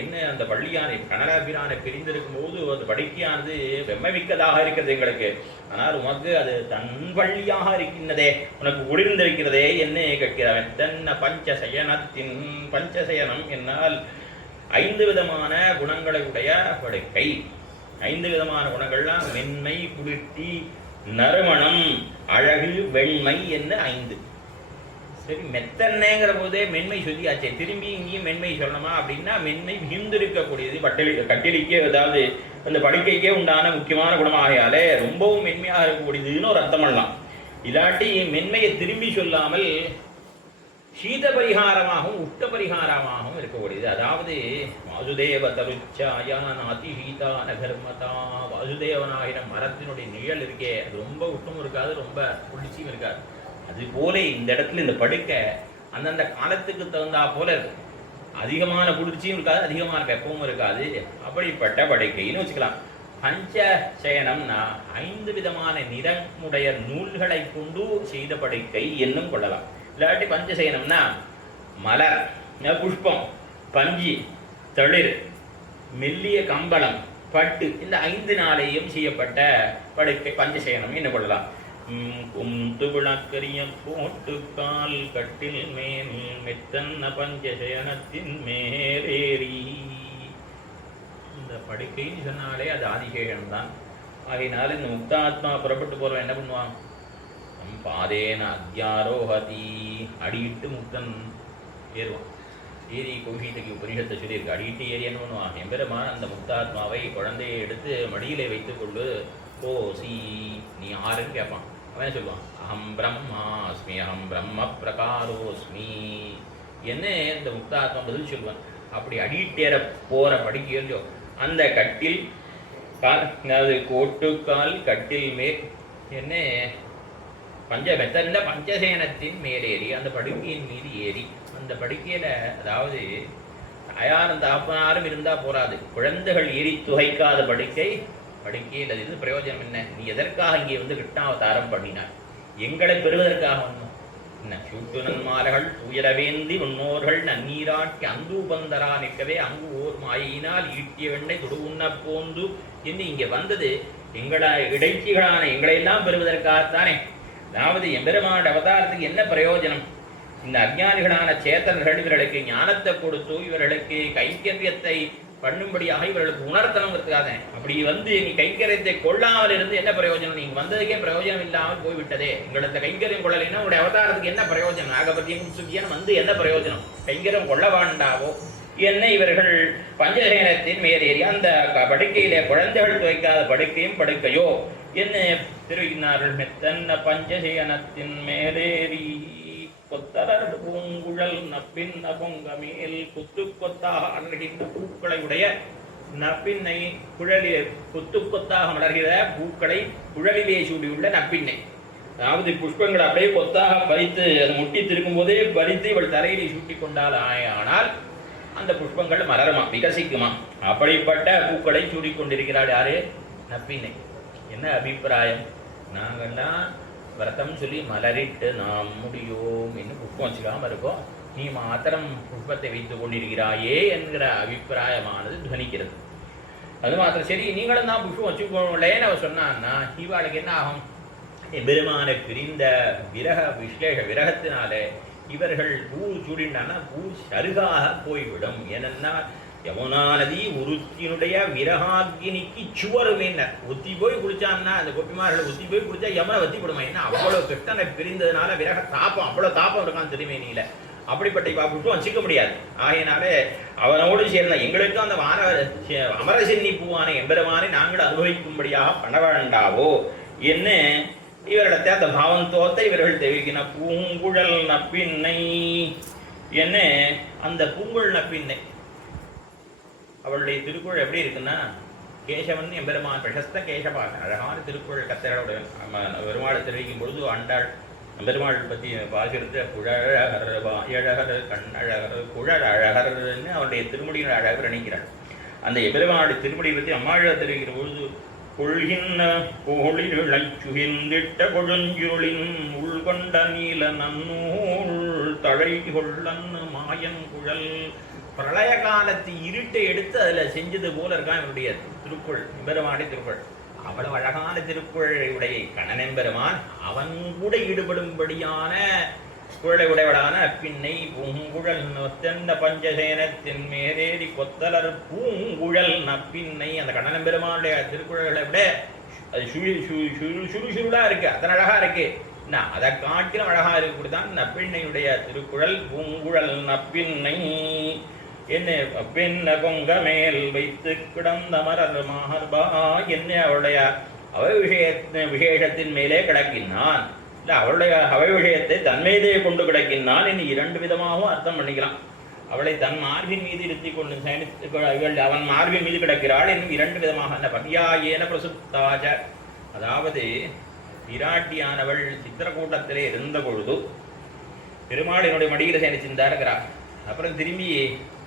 என்ன அந்த பள்ளியானை கனகாபிரானை பிரிந்திருக்கும் போது அந்த படுக்கையானது வெம்மமிக்கதாக இருக்கிறது எங்களுக்கு. ஆனால் உனக்கு அது தன் பள்ளியாக இருக்கின்றதே, உனக்கு குளிர்ந்திருக்கிறதே என்ன கேட்கிறார். தென்ன பஞ்சசயனத்தின், பஞ்சசயனம் என்னால் 5 விதமான குணங்களை உடைய படுக்கை. 5 விதமான குணங்கள்லாம் மென்மை, குளிர்ச்சி, நறுமணம், அழகு, வெண்மை என்ன 5. சரி, மெத்தன்னைங்கிற போதே மென்மை சொல்லியாச்சே, திரும்பி இங்கேயும் மென்மை சொல்லணுமா அப்படின்னா, மென்மை மிகுந்திருக்கக்கூடியது கட்டிலுக்கே, அதாவது அந்த படுக்கைக்கே உண்டான முக்கியமான குணமாகையாலே ரொம்பவும் மென்மையாக இருக்கக்கூடியதுன்னு ஒரு அர்த்தம் பண்ணலாம். இல்லாட்டி மென்மையை திரும்பி சொல்லாமல் சீத பரிகாரமாகவும் உஷ்ட பரிகாரமாகவும் இருக்கக்கூடியது. அதாவது வாசுதேவ தருச்சாயா நாதி சீதா நகர்மதா, வாசுதேவனாகிற மரத்தினுடைய நிழல் இருக்கே, அது ரொம்ப உஷ்டமும் இருக்காது, ரொம்ப குளிர்ச்சியும் இருக்காது. அது போல இந்த இடத்துல இந்த படுக்கை அந்தந்த காலத்துக்கு தகுந்தா போல இருக்கும். அதிகமான குளிர்ச்சியும் இருக்காது, அதிகமான வெப்பமும் இருக்காது. அப்படிப்பட்ட படுக்கைன்னு வச்சுக்கலாம். பஞ்சசயனம்னா 5 விதமான நிறமுடைய நூல்களை கொண்டு செய்த படுக்கை என்னும் கொள்ளலாம். இல்லாட்டி பஞ்சசயனம்னா மலர், புஷ்பம், பஞ்சு, தளிர், மெல்லிய கம்பளம், பட்டு, இந்த 5 நாளையும் செய்யப்பட்ட படுக்கை பஞ்சசயனம் என்ன கொள்ளலாம். குந்து விளக்கரிய கோட்டுக்கால் கட்டில் மேல் மெத்தன்ன பஞ்சசயனத்தின் மேலேறி. இந்த படுக்கைன்னு சொன்னாலே அது ஆதிசேஷன் தான். ஆகையினால இந்த முக்தாத்மா புறப்பட்டு போறவன் என்ன பண்ணுவான், பாதேன அத்தியாரோஹதி, அடியிட்டு முக்தன் ஏறுவான். ஏறி கௌஷிதைக்கு உபனிஷத்தை சொல்லியிருக்கு, அடியிட்டு ஏறி என்ன பண்ணுவான், எம்பெருமான அந்த முக்தாத்மாவை குழந்தையை எடுத்து மடியிலே வைத்துக் கொண்டு ஓ சி நீ யாருன்னு கேட்பான். அவன் சொல்லுவான், அகம் பிரம்மாஸ்மி அகம் பிரம்ம பிரகாரோஸ்மி என்ன இந்த முக்தாத்மா பதில் சொல்லுவான். அப்படி அடியிட்டேற போற படுக்கையோ அந்த கட்டில் கால், அதாவது கோட்டுக்கால் கட்டில் மேல் என்ன மெத்தன்ன பஞ்சசேனத்தின் மேலேறி, அந்த படுக்கையின் மீது ஏறி, அந்த படுக்கையில அதாவது தாயாரும் தாப்பனாரும் இருந்தா போராது, குழந்தைகள் ஏறி துகைக்காத படுக்கையில் அது இது பிரயோஜனம் என்ன, நீ எதற்காக இங்கே வந்து கிருஷ்ணாவதாரம் பண்ணினார், எங்களை பெறுவதற்காக வந்தோம் என்ன, சூட்டுநன்மார்கள் துயரவேந்தி உன்னோர்கள் நன்னீராட்டி அங்கு உபந்தரா நிற்கவே அங்கு ஓர் மாயினால் ஈட்டிய வெண்ணை துடு உண்ண போந்து என்று இங்கே வந்தது இடைச்சிகளான எங்களையெல்லாம் பெறுவதற்காகத்தானே. அதாவது எம்பெருமான் அவதாரத்துக்கு என்ன பிரயோஜனம், இந்த அஞ்ஞானிகளான சேத்தன்கள் இவர்களுக்கு ஞானத்தை கொடுத்து இவர்களுக்கு கைங்கரியத்தை பண்ணும்படியாக இவர்களுக்கு உணர்த்தணுங்கிறதுக்காக. அப்படி வந்து நீ கைங்கரியத்தை கொள்ளாமல் இருந்து என்ன பிரயோஜனம், நீங்க வந்ததுக்கே பிரயோஜனம் இல்லாமல் போய்விட்டதே, எங்களது கைங்கரியம் கொள்ளலைன்னா உங்களுடைய அவதாரத்துக்கு என்ன பிரயோஜனம், நாகபத்தியம் சுத்தியன் வந்து என்ன பிரயோஜனம், கைங்கரியம் கொள்ள வேண்டாவோ என்ன. இவர்கள் பஞ்சசேனத்தின் மேலேறி அந்த படுக்கையிலே குழந்தைகள் துவைக்காத படுக்கையும் படுக்கையோ என்ன தெரிவிக்கிறார்கள். மெத்தன்ன பஞ்சசேனத்தின் மேலேறி கொத்தரர் பூங்குழல் நப்பின்ன பொங்க மேல் கொத்து கொத்தாக அலர்கின்ற பூக்களை உடைய நப்பின்னை, குழலிலே கொத்து கொத்தாக மலர்கிற பூக்களை குழலிலே சூடியுள்ள நப்பின்னை. அதாவது புஷ்பங்களை அப்படியே கொத்தாக பறித்து அது முட்டி திருக்கும் போதே பறித்து இவள் தலையிலே சூட்டி கொண்டால் ஆனால் அந்த புஷ்பங்கள் மலருமா, விகசிக்குமா. அப்படிப்பட்ட பூக்களை சூடிக்கொண்டிருக்கிறாள் யாரு, நப்பின்னை. என்ன அபிப்பிராயம், நாங்கள்லாம் விரதம் சொல்லி மலரிட்டு நாம் முடியோம் இன்னும் புஷ்பம் வச்சுக்காம இருக்கோம், நீ மாத்திரம் புஷ்பத்தை வைத்துக் கொண்டிருக்கிறாயே என்கிற அபிப்பிராயமானது துவனிக்கிறது. அது மாத்திரம் சரி, நீங்களும் தான் புஷ்பம் வச்சுக்கோங்களேன்னு அவ சொன்னான்னா இவாளுக்கு என்ன ஆகும், பெருமான பிரிந்த விரகத்தினாலே இவர்கள் பூ சூடினான்னா பூ சருகாக போய்விடும். ஏனென்னா யமுனா நதி ஒருத்தினுடைய விரகாகினிக்கு சுவருமேன்னர், ஒத்தி போய் குளிச்சான்னா அந்த கோபிமார்களை ஒத்தி போய் குளிச்சா யமுனை வத்தி விடுமா. ஏன்னா அவ்வளவு கிருஷ்ணனை பிரிந்ததுனால விரக தாப்பம், அவ்வளவு தாப்பம் இருக்கான்னு திருமேனியில. அப்படிப்பட்ட இவா புஷ்பம் வச்சுக்க முடியாது. ஆகையினாலே அவனோடு சேர்ந்த எங்களுக்கும் அந்த அமரசென்னி பூவான எம்பெருமானை நாங்கள் அனுபவிக்கும்படியாக பண்ண வேண்டாவோ என்ன இவரிடத்தை அந்த பாவந்தோத்தை இவர்கள் தெரிவிக்கிற. பூங்குழல் நப்பின்னை என்ன, அந்த பூங்குழல் நப்பின்னை அவளுடைய திருக்குறள் எப்படி இருக்குன்னா, கேசவன் எம்பெருமான் பிரசஸ்த கேசபாக அழகான திருக்குறள் கத்தர்களுடைய பெருமாளை தெரிவிக்கும் பொழுது ஆண்டாள் பெருமாள் பற்றி பாசுரத்தை குழழகர் வாயழகர் கண்ணழகர் குழழகர்னு அவருடைய திருமுடியின் அழகர் நினைக்கிறார். அந்த எபெருமானுடைய திருமுடியை பற்றி அம்மாழ தெரிவிக்கிற பொழுது கொள்கின்ற கோளிருளை சுகிந்திட்ட கொழுஞ்சுருளின் உள்கொண்ட நீல நன்னூல் தழை கொள்ளன் மாயங்குழல் பிரளய காலத்து இருட்டை எடுத்து அதில் செஞ்சது போல இருக்கான் இவருடைய திருக்குள் எம்பெருமானுடைய திருக்குள். அவ்வளவு அழகான திருக்குழையுடைய கண்ணனெம்பெருமான் அவன் கூட ஈடுபடும்படியான குழலை உடையவளான பின்னை பூங்குழல் நொத்தெந்த பஞ்சசேனத்தின் மேலேறி கொத்தலர் பூங்குழல் நப்பின்னை அந்த கண்ணனெம்பெருமானுடைய திருக்குழல்களை விட அது சுருசுருளா இருக்கு, அத்தனை அழகா இருக்கு. அதை காட்டிலும் அழகா இருக்கக்கூடியதான் நப்பின்னையுடைய திருக்குழல் பூங்குழல் நப்பின்னை. என்ன பெண்ண கொங்க மேல் வைத்து கிடந்த மரர் மார்பா என்ன அவளுடைய அவை விசேஷத்தின் மேலே கிடக்கின்றான், இல்லை அவளுடைய அவை விஷயத்தை தன்மீதே கொண்டு கிடக்கின்றான் என்று இரண்டு விதமாகவும் அர்த்தம் பண்ணிக்கலாம். அவளை தன் மார்பின் மீது இருத்தி கொண்டு அவன் மார்பின் மீது கிடக்கிறாள் என்னும் இரண்டு விதமாக. அந்த பர்யாயேன பிரசுப்தாஜ, அதாவது பிராட்டியானவள் சித்திரக்கூட்டத்திலே இருந்த பொழுது பெருமாள் என்னுடைய மடியில் சேனிச்சிருந்தா இருக்கிறார். அப்புறம் திரும்பி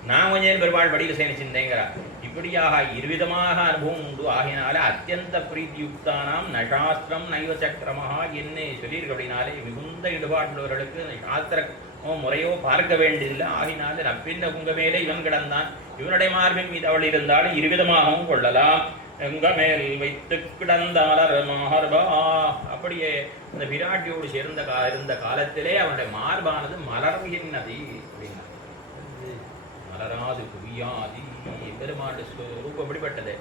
நான் கொஞ்சம் பெருமாள் மடியில் சேனிச்சிருந்தேங்கிறா. இப்படியாக இருவிதமாக அனுபவம் உண்டு. ஆகினால அத்தியந்த பிரீத்தியுக்தானாம் நசாஸ்திரம் நைவ சக்கரமாக என்ன சொல்லியிருக்க. அப்படின்னாலே மிகுந்த ஈடுபாடுள்ளவர்களுக்கு சாஸ்திர முறையோ பார்க்க வேண்டியதில்லை. ஆகினால நப்பின்ன குங்க மேலே இவன் கிடந்தான், இவனுடைய மார்பின் மீது அவள் இருந்தாலும் இருவிதமாகவும் கொள்ளலாம். எங்க மேல் வைத்து கிடந்தாளர் மார்பா, அப்படியே அந்த விராட்டியோடு சேர்ந்த இருந்த காலத்திலே அவனுடைய மார்பானது மலர்கின்னதி அப்படின்னா மலராது குவியாதி. பெருமாள் ரூபம் எப்படிப்பட்டது?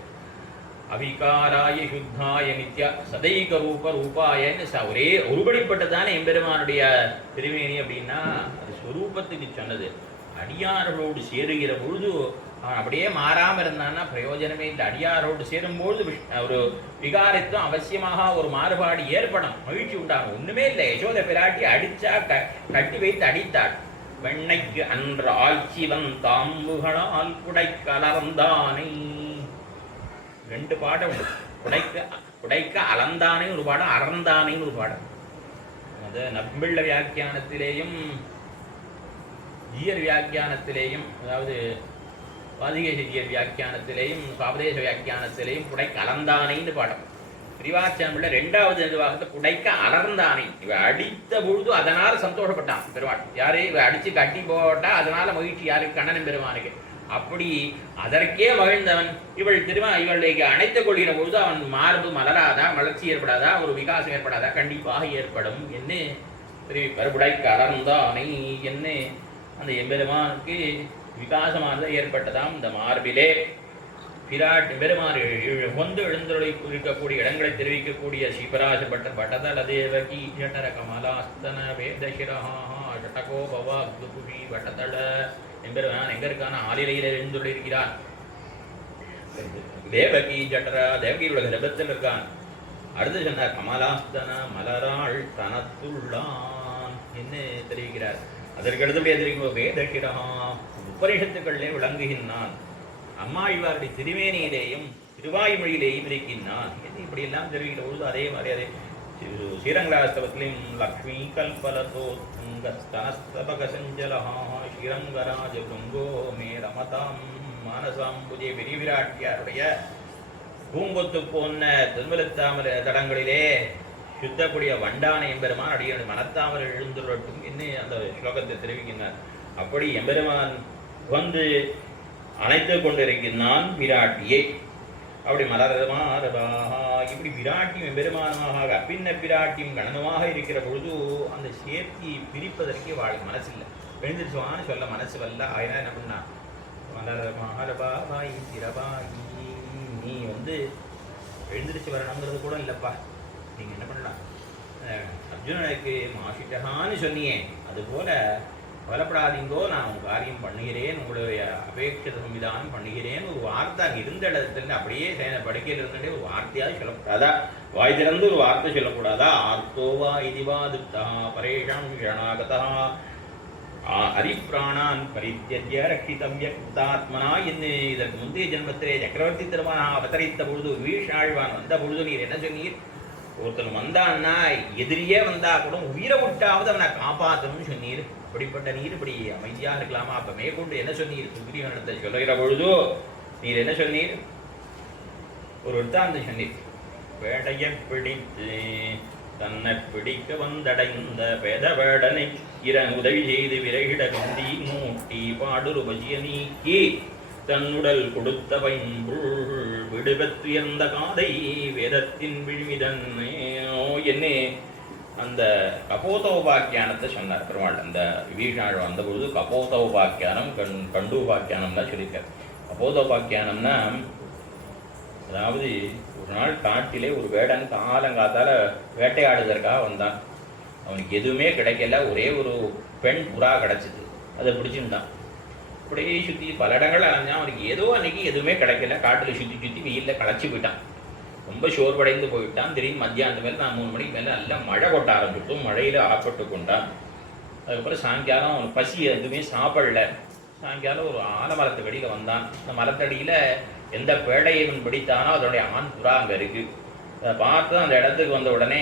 அவிகாராய சுத்தாய நித்யா சதைக ரூப ரூபாயன்னு ஒரே ஒருபடிப்பட்டதானே எம்பெருமானுடைய திருமேனி அப்படின்னா அது ஸ்வரூபத்துக்கு சொன்னது. அடியார்களோடு சேருகிற பொழுது அவன் அப்படியே மாறாமல் இருந்தான்னா பிரயோஜனமே இல்லை. அடியாரோடு சேரும்பொழுது ஒரு விகாரத்தும் அவசியமாக ஒரு மாறுபாடு ஏற்படும், மகிழ்ச்சி உண்டாகும். ஒண்ணுமே இல்லை. யசோத பிராட்டி அடிச்சா கட்டி வைத்து அடித்தாள். வெண்ணைக்கு அன்று ஆட்சிவன் தாம்புகளால் குடைக்க அலர்ந்தானை. ரெண்டு பாடம் உண்டு. குடைக்க அலந்தானே ஒரு பாடம், அறந்தானே ஒரு பாடம். அது நம்பிள்ள வியாக்கியானத்திலேயும் ஜீயர் வியாக்கியானத்திலேயும், அதாவது வாதிகேசரியர் வியாக்கியானத்திலேயும் சுவாபதேச வியாக்கியானத்திலேயும் குடைக்க அலந்தானைன்னு பாடம். பிரிவாச்சாமில் ரெண்டாவது நிர்வாகத்தை குடைக்க அலர்ந்தானை. இவ அடித்த பொழுது அதனால சந்தோஷப்பட்டான் பெருமாள். யாரு இவ அடிச்சு கட்டி போட்டா அதனால மகிழ்ச்சி யாருக்கு? கண்ணன் பெருமானுக்கு. அப்படி அதற்கே மகிழ்ந்தவன் இவளை அணைத்துக் கொள்கிற பொழுது அவன் மார்பு மலராதா, மலர்ச்சி ஏற்படாதா, ஒரு விகாசம் ஏற்படாதா? கண்டிப்பாக ஏற்படும். என்ன குடைக்க அலர்ந்தானை என்ன அந்த எம்பெருமானுக்கு விகாசமானது ஏற்பட்டதாம் இந்த மார்பிலே. பிராட்டி பெருமாறு ஒன்று எழுந்தொழி இருக்கக்கூடிய இடங்களை தெரிவிக்கக்கூடிய ஸ்ரீபராசப்பட்ட பட்டதள தேவகி ஜட்டர கமலாஸ்தன வேதசிரஹா ஜட்டகோ பவா குபுஷி பட்டதள எம்பெருமான் எங்க இருக்கான ஆலிலையில எழுந்தொழி இருக்கிறான். தேவகி ஜட்டரா தேவகியோட கர்ப்பத்தில் இருக்கான். அடுத்து சொன்னார் கமலாஸ்தன மலராள் தனத்துள்ளான் என்ன தெரிவிக்கிறார். அதற்கு அடுத்தபடியாக தெரிவிக்கும் வேதசிரஹா உபனிஷத்துக்களிலே விளங்குகின்றான். அம்மாழ்வாருடைய திருமேனியிலேயும் திருவாய்மொழியிலேயும் இருக்கின்றான் என்று இப்படியெல்லாம் தெரிவிக்கிற பொழுது அதே மாதிரி அதே ஸ்ரீரங்கராஸ்தவத்திலும் லக்ஷ்மி கல்பலதோ ஸ்தனஸ்தபகசஞ்சலஹா ஸ்ரீரங்கராஜ பிருங்கோ மே ரமதாம் மானசாம்புஜே பெரிய விராட்டியாருடைய பூங்கொத்து போன்ற திருமலத்தாமர தடங்களிலே சுத்தக்கூடிய வண்டான எம்பெருமான் அடிய மனத்தாமல் எழுந்துள்ளட்டும் என்று அந்த ஸ்லோகத்தை தெரிவிக்கின்றார். அப்படி எம்பெருமான் வந்து அணைத்து கொண்டிருக்கிறான் விராட்டியை. அப்படி மலரமாரபா இப்படி விராட்டியும் எம்பெருமானமாக அப்பின்ன பிராட்டியும் கணனமாக இருக்கிற பொழுது அந்த சேர்த்தி பிரிப்பதற்கே வாழ்க்கை மனசில்லை. எழுந்திரிச்சுவான்னு சொல்ல மனசு வரல. ஆயினா என்ன பண்ணா மலரமாரபாய் திரபாயி நீ எழுந்திரிச்சு வரணுங்கிறது கூட இல்லைப்பா. நீங்கள் என்ன பண்ணலாம், அர்ஜுனனுக்கு மாஷிட்டகான்னு சொன்னியே அதுபோல கவலைப்படாதீங்கோ, நான் உங்கள் காரியம் பண்ணுகிறேன், உங்களுடைய அபேட்சித சம்விதானம் பண்ணுகிறேன். ஒரு வார்த்தை அங்கே இருந்த இடத்துல அப்படியே படுக்கையில் இருந்துட்டே ஒரு வார்த்தையாக சொல்லக்கூடாதா? வாய் திறந்து ஒரு வார்த்தை சொல்லக்கூடாதா? ஆர்த்தோவா இதுவா துப்தா பரேஷாம் சரணாகதா ஹரிப்ராணான் பரித்யஜ்ய ரட்சிதவ்ய கிருதாத்மனா என்று இதற்கு முந்தைய ஜென்மத்திலே சக்கரவர்த்தி திருமணா அவதரித்த பொழுது வீஷாழ்வான் வந்த பொழுது நீர் என்ன சொன்னீர்? ஒருத்தன் வந்தான்னா எதிரியே வந்தா கூட உயிரை விட்டாவது அவனை காப்பாற்றணும்னு சொன்னீர். அப்படிப்பட்ட நீர் இப்படி அமைதியா இருக்கலாமா? அப்ப மேற்கொண்டு என்ன சொன்னீர்? சுக்ரீவனிடத்தை சொல்லுகிற பொழுதோ நீர் என்ன சொன்னீர்? ஒரு விருத்தாந்தம் சொன்னீர். வேடைய பிடித்து தன்னை பிடிக்க வந்தடைந்த பேத வேடனை உதவி செய்து விரைகிட கந்தி மூட்டி பாடுருபஜிய நீக்கி தன்னுடல் கொடுத்த பைம்புள் விடுபத்துயர்ந்த காதை வேதத்தின் விழிமிதன் என்னே அந்த கபோதோபாக்கியானத்தை சொன்னார் பெருமாள். அந்த விபீஷணர் வந்த பொழுது கபோதோபாக்கியானம் கண்டூபாக்கியானம் தான் சொல்லியிருக்கார். கபோதோபாக்கியானம்னா அதாவது ஒரு நாள் காட்டிலே ஒரு வேடன் காலங்காத்தால வேட்டையாடுவதற்காக வந்தான். அவனுக்கு எதுவுமே கிடைக்கல, ஒரே ஒரு பெண் புறா கிடச்சிது. அதை பிடிச்சுட்டான். அப்படியே சுற்றி பல இடங்கள் அலைஞ்சான். அவனுக்கு ஏதோ அன்னைக்கு எதுவுமே கிடைக்கல. காட்டில் சுற்றி சுற்றி வெயிலில் களைச்சி போயிட்டான். ரொம்ப சோர்வடைந்து போயிட்டான். திடீர்னு மத்தியானத்து மேலே நான் 3 மணிக்கு மேலே நல்லா மழை கொட்ட ஆரம்பிச்சுட்டும். மழையில் ஆப்பட்டு கொண்டான். அதுக்கப்புறம் சாயங்காலம் அவனுக்கு பசி எதுவுமே சாப்பிடல. சாயங்காலம் ஒரு ஆலமரத்து அடியில் வந்தான். அந்த மரத்தடியில் எந்த பேடையை இவன் பிடித்தானோ அதனுடைய ஆண் புறா அங்கே இருக்குது. அதை பார்த்து அந்த இடத்துக்கு வந்த உடனே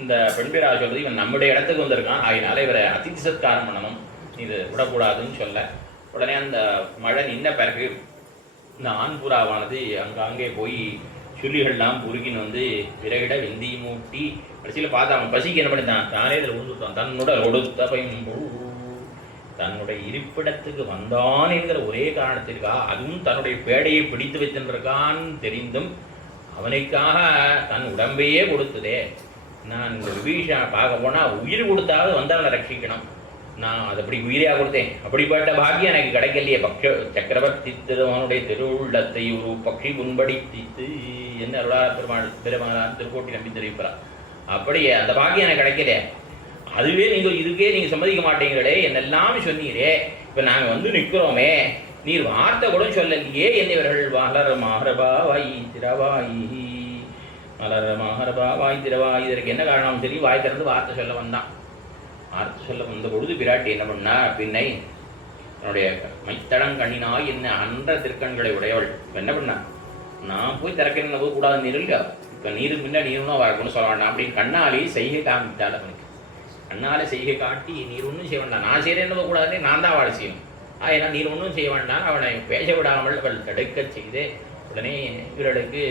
இந்த பெண்பிரா சொல்றது, இவன் நம்முடைய இடத்துக்கு வந்திருக்கான், அதனால இவரை அதிதி சத்காரம் பண்ணணும், இது விடக்கூடாதுன்னு சொல்ல உடனே அந்த மழை நின்ன பிறகு இந்த ஆண் புறாவானது அங்கே போய் சுள்ளிகள்லாம் பொறுக்கின்னு வந்து விறகிட வெந்தி மூட்டி கடைசியில் பார்த்து அவன் பசிக்கு என்ன பண்ணித்தான், தானே இதில் உழுந்துட்டான். தன்னோட ஒடுத்த பைம்புள் தன்னுடைய இருப்பிடத்துக்கு வந்தான் என்கிற ஒரே காரணத்திற்காக, அதுவும் தன்னுடைய பேடையை பிடித்து வைத்திருக்கான்னு தெரிந்தும் அவனுக்காக தன் உடம்பையே கொடுத்ததே. நான் இந்த விபீஷனை பார்க்க போனால் உயிர் கொடுத்தாவது வந்து அவனை ரட்சிக்கணும், நான் அதை அப்படி உயிரையாக கொடுத்தேன். அப்படிப்பட்ட பாக்கியம் எனக்கு கிடைக்கலையே. சக்கரவர்த்தி திருவனுடைய திருவுள்ளத்தை ஒரு பக்ஷி முன்படித்து என்ன அருளார் பெருமாள் திருக்கோட்டி நம்பி தெரிவிப்பார். அப்படியே அந்த பாக்கியம் எனக்கு கிடைக்கலையே. அதுவே இதுக்கே நீங்கள் சம்மதிக்க மாட்டீங்களே, என்னெல்லாம் சொன்னீரே, இப்போ நாங்கள் வந்து நிற்கிறோமே, நீர் வார்த்தை கூட சொல்லலையே. என்னவர்கள் வளர மாஹரபாவாய் திரவாயி மலர மாஹரபாவாய் திரவாய். இதற்கு என்ன காரணம்? சரி, வாய் திறந்து வார்த்தை சொல்ல வந்தான். வார்த்தை சொல்ல வந்த பொழுது பிராட்டி என்ன பண்ணா, பின்னை என்னுடைய மைத்தடங்கண்ணினாய் என்ன அன்ற திருக்கண்களை உடையவள் என்ன பண்ணா, நான் போய் திறக்கிறேன்னு போது கூடாது நீர் இல்லையா, இப்போ நீருக்கு முன்ன நீருன்னா வரணும்னு சொல்ல வேண்டாம் அப்படின்னு கண்ணாலே செய்கை காமித்தாள். அவனுக்கு கண்ணாலே செய்கை காட்டி நீர் ஒன்றும் செய்ய வேண்டாம், நான் செய்கிறேன்னு கூடாதுன்னு நான் தான் வாழை செய்யணும், ஏன்னா நீர் ஒன்றும் செய்ய வேண்டாம் அவனை பேச விடாமல் அவள் தடுக்க செய்து உடனே இவர்களுக்கு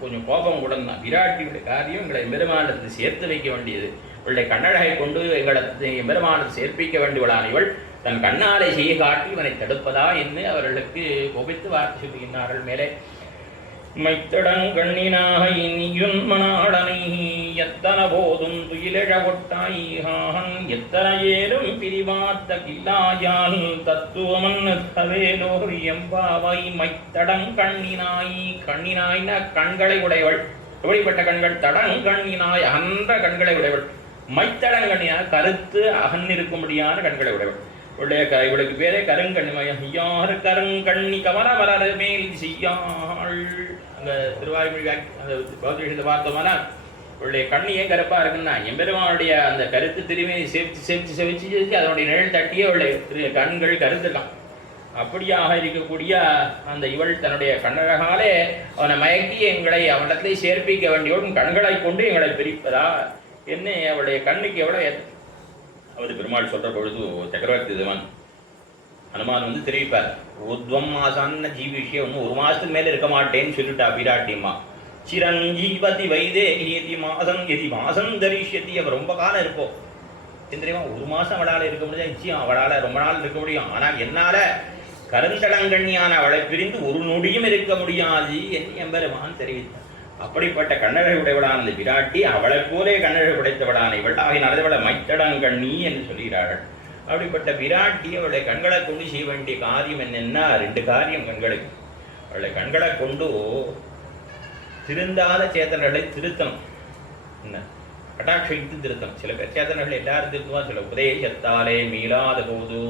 கொஞ்சம் கோபம் கூட தான். விராட்டியுடைய காரியம் எங்களை பெருமானத்தில் சேர்த்து வைக்க வேண்டியது, இவளுடைய கண்ணழகை கொண்டு எங்களை பெருமானத்தில் சேர்ப்பிக்க வேண்டியவளான இவள் தன் கண்ணாலை செய்ய காட்டி இவனை தடுப்பதா என்று அவர்களுக்கு கோபித்து வார்த்தை சொல்லுகின்றார்கள். மேலே மைத்தடங்கண்ணினாக இனியுன்மனாடனை எத்தன போதும் துயிலெழ ஒட்டாயிகான் எத்தனை ஏலும் பிரிவாத்த கில்லாயால் தத்துவமன் தவேலோர் எம்பாவை மைத்தடங்கண்ணினாய். கண்ணினாய்னா கண்களை உடையவள். எப்படிப்பட்ட கண்கள்? தடங்கண்ணினாய் அகன்ற கண்களை உடையவள். மைத்தடங்கண்ணினாய் கருத்து அகன்னிருக்கும்படியான கண்களை உடையவள். இவளுக்கு பேரே கருங்கண்ணிமயம். யார் கருங்கண்ணி கமல மலர் மேல் செய்யாள். அந்த திருவாய்மொழி அந்த பௌத்திரத்தை பார்த்தோம்னா இவளுடைய கண்ணி ஏன் கருப்பா இருக்குன்னா எம்பெருமானுடைய அந்த கருத்து திரும்பியை செவிச்சு அதனுடைய நிழல் தட்டியே இவளுடைய கண்கள் கருத்துக்கலாம். அப்படியாக இருக்கக்கூடிய அந்த இவள் தன்னுடைய கண்ணழகாலே அவனை மயக்கி எங்களை அவனிடத்தை சேர்ப்பிக்க வேண்டியவன் கண்களை கொண்டு எங்களை பிரிப்பதா என்ன அவளுடைய கண்ணுக்கு எவ்வளோ அவர் பெருமாள் சொல்ற பொழுது சக்கரவர்த்தி திவன் ஹனுமான் வந்து தெரிவிப்பார், உத்வம் மாசான்னு ஜீவிஷியம் ஒன்று 1 மாசத்துக்கு மேலே இருக்க மாட்டேன்னு சொல்லிட்டா பிராட்டியம்மா. சிரஞ்சீவதி வைதேகி மாசம் எதி மாசம் தரிஷ்யதி. அவர் ரொம்ப காலம் இருப்போம் தெரியுமா, 1 மாசம் அவளால் இருக்க முடியாது, நிச்சயம் அவளால் ரொம்ப நாள் இருக்க முடியும். ஆனால் என்னால் கருந்தடங்கண்ணியான அவளை பிரிந்து ஒரு நொடியும் இருக்க முடியாது என்று எம்பெருமான் தெரிவித்தார். அப்படிப்பட்ட கண்ணழகை உடையவளான அந்த விராட்டி அவளை போலே கண்ணழகை உடைத்தவளான இவள் ஆகினால அவளை மைத்தடங்கண்ணி என்று சொல்கிறார்கள். அப்படிப்பட்ட விராட்டி அவளுடைய கண்களை கொண்டு செய்ய வேண்டிய காரியம் என்னென்னா 2 காரியம் கண்களுக்கு. அவளுடைய கண்களை கொண்டு திருந்தாத சேத்தனர்களை திருத்தணும், என்ன கட்டாட்சித்து திருத்தணும். சில பேர் சேத்தனர்கள் எல்லாரும் திருத்துவா, சில உபதேசத்தாலே மீளாத போது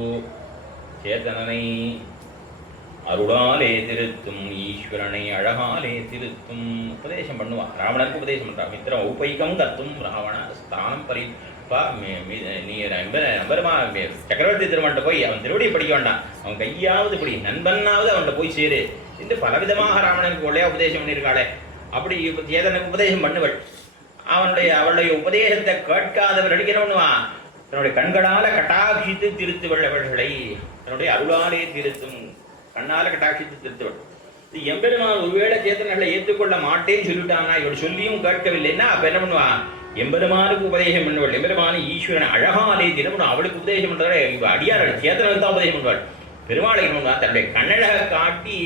சேத்தனனை அருளாலே திருத்தும் ஈஸ்வரனை அழகாலே திருத்தும் உபதேசம் பண்ணுவான். ராவணனுக்கு உபதேசம் பண்றான். மித்திரம் உபைக்கம் கத்தும் ராவண ஸ்தானம் பறிப்பா. நீ நம்பருமா சக்கரவர்த்தி திருமண்ட போய் அவன் திருவடி படிக்க வேண்டாம், அவன் கையாவது படி, நண்பனாவது அவன்கிட்ட போய் சேரு என்று பலவிதமாக ராவணனுக்கு ஒள்ளையா உபதேசம் பண்ணியிருக்காளே. அப்படி சேதனுக்கு உபதேசம் பண்ணுவள். அவளுடைய உபதேசத்தை கேட்காதவர்களுக்கு என்ன பண்ணுவான்? தன்னுடைய கண்களால கட்டாட்சித்து திருத்து வெள்ளவர்களை தன்னுடைய அருளாலே திருத்தும் கண்ணால கட்டாட்சித்து திருத்துவள். எம்பெருமான் ஒருவேளை சேத்தனர்களை ஏற்றுக்கொள்ள மாட்டேன்னு சொல்லிட்டாங்கன்னா, இவள் சொல்லியும் கேட்கவில்லைன்னா அப்ப என்ன பண்ணுவான்? எம்பெருமானுக்கு உபதேசம் பண்ணுவாள். எம்பெருமானு ஈஸ்வரன் அழகாலே தினம் அவளுக்கு உபதேசம் பண்றவரை இவ அடியார்கள் சேத்தனுக்கு தான் உபதேசம் பண்ணுவாள். பெருமாளை தன்னுடைய கண்ணழக காட்டி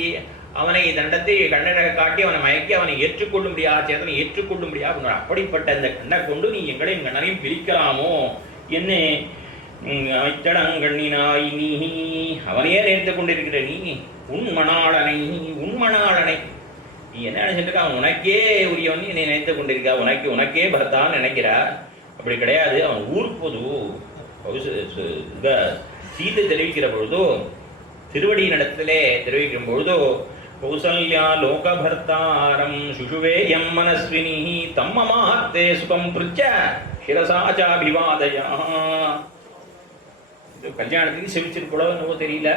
அவனை தண்டத்தை கண்ணழக காட்டி அவனை மயக்கி அவனை ஏற்றுக்கொள்ளும்படியா சேத்தனை ஏற்றுக்கொள்ளும்படியா பண்ணுவாள். அப்படிப்பட்ட அந்த கண்ணை கொண்டு நீ எங்களையும் கண்ணனையும் பிரிக்கலாமோ என்ன அமைத்தடங்கண்ணினாய் நீ அவனையே நினைத்து கொண்டிருக்கிற நீ உண்மணாளனை நீ என்ன நினைச்சிருக்க? அவன் உனக்கே உரியவன் நீ நினைத்து கொண்டிருக்கா. உனக்கே பரத்தான்னு நினைக்கிறா. அப்படி கிடையாது. அவன் ஊர் பொது சீதை தெரிவிக்கிற பொழுதோ திருவடியின் இடத்திலே தெரிவிக்கும் பொழுதோ கௌசல்யா லோகபர்த்தாரம் சுஷுவேயம் மனஸ்வினி தம்மமாத்தே சுகம் பிருச்ச சிரசாச்சாபிவாதயா. இது கல்யாணத்துக்கு செவிச்சிருக்கூடோ என்னவோ தெரியல.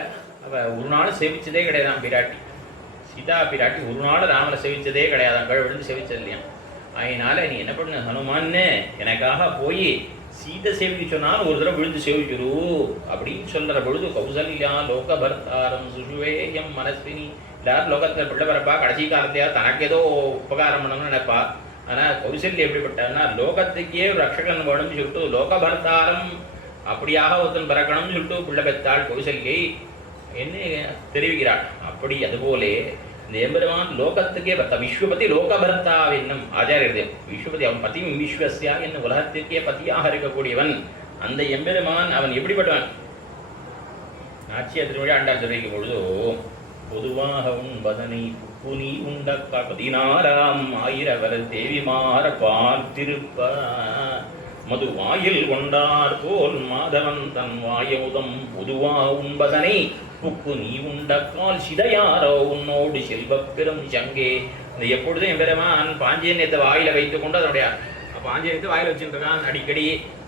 அவ ஒரு நாள் செவிச்சதே கிடையாதான் பிராட்டி. சீதா பிராட்டி ஒரு நாள் ராமனை செவிச்சதே கிடையாதான். விழுந்து செவிச்சது இல்லையா? அதனால நீ என்ன பண்ண ஹனுமான்னு எனக்காக போய் சீதை சேவிக்க சொன்னால் ஒரு தடவை விழுந்து சேவிச்சிரு அப்படின்னு சொல்ற பொழுது கௌசல்யா லோகபர்த்தாரம் சுஷுவேயம் மனஸ்வினி. எல்லாரும் லோகத்தில் பிள்ளை வரப்பா கடைசி காலத்தையா தனக்கு ஏதோ உபகாரம் பண்ணணும்னு நினைப்பா. ஆனா கௌசல்யா எப்படிப்பட்டான்னா லோகத்துக்கே ஒரு ரட்சகன் வேணும்னு சொல்லிட்டு லோகபர்த்தாரம் அப்படியாக ஒருத்தன் பிறக்கணும்னு சொல்லிட்டு பிள்ளை பெற்றாள் கௌசல்யை என்ன தெரிவிக்கிறாள். அப்படி அதுபோலே இந்த எம்பெருமான் லோகத்துக்கே பர்த்தா விஸ்வபதி லோகபர்த்தா என்னும் ஆச்சாரியர் விஸ்வபதி அவன் பதியும் விஸ்வசியா என்ன உலகத்திற்கே பதியாக இருக்கக்கூடியவன் அந்த எம்பெருமான். அவன் எப்படிப்பட்டவன்? நாச்சியா திருமொழி ஆண்டாள் தெரிவிக்கும் பொழுதோ பொதுவாக உண்பதனை புனி உண்டக்கா 16,000 தேவிமார பார்த்திருப்ப மது வாயில் கொண்டார் போல் மாதவன் தன் வாயமுதம் பொதுவா உண்பதனை புக்கு நீ உண்டக்கால் சிதையாரோ உன்னோடு செல்வ பெரும் சங்கே. இந்த எப்பொழுதும் எம்பெருமான் பாஞ்சேயத்தை வாயில வைத்துக் கொண்டு அதனுடைய பாஞ்சேயத்தை வாயில வச்சுட்டு இருக்கான் அடிக்கடி.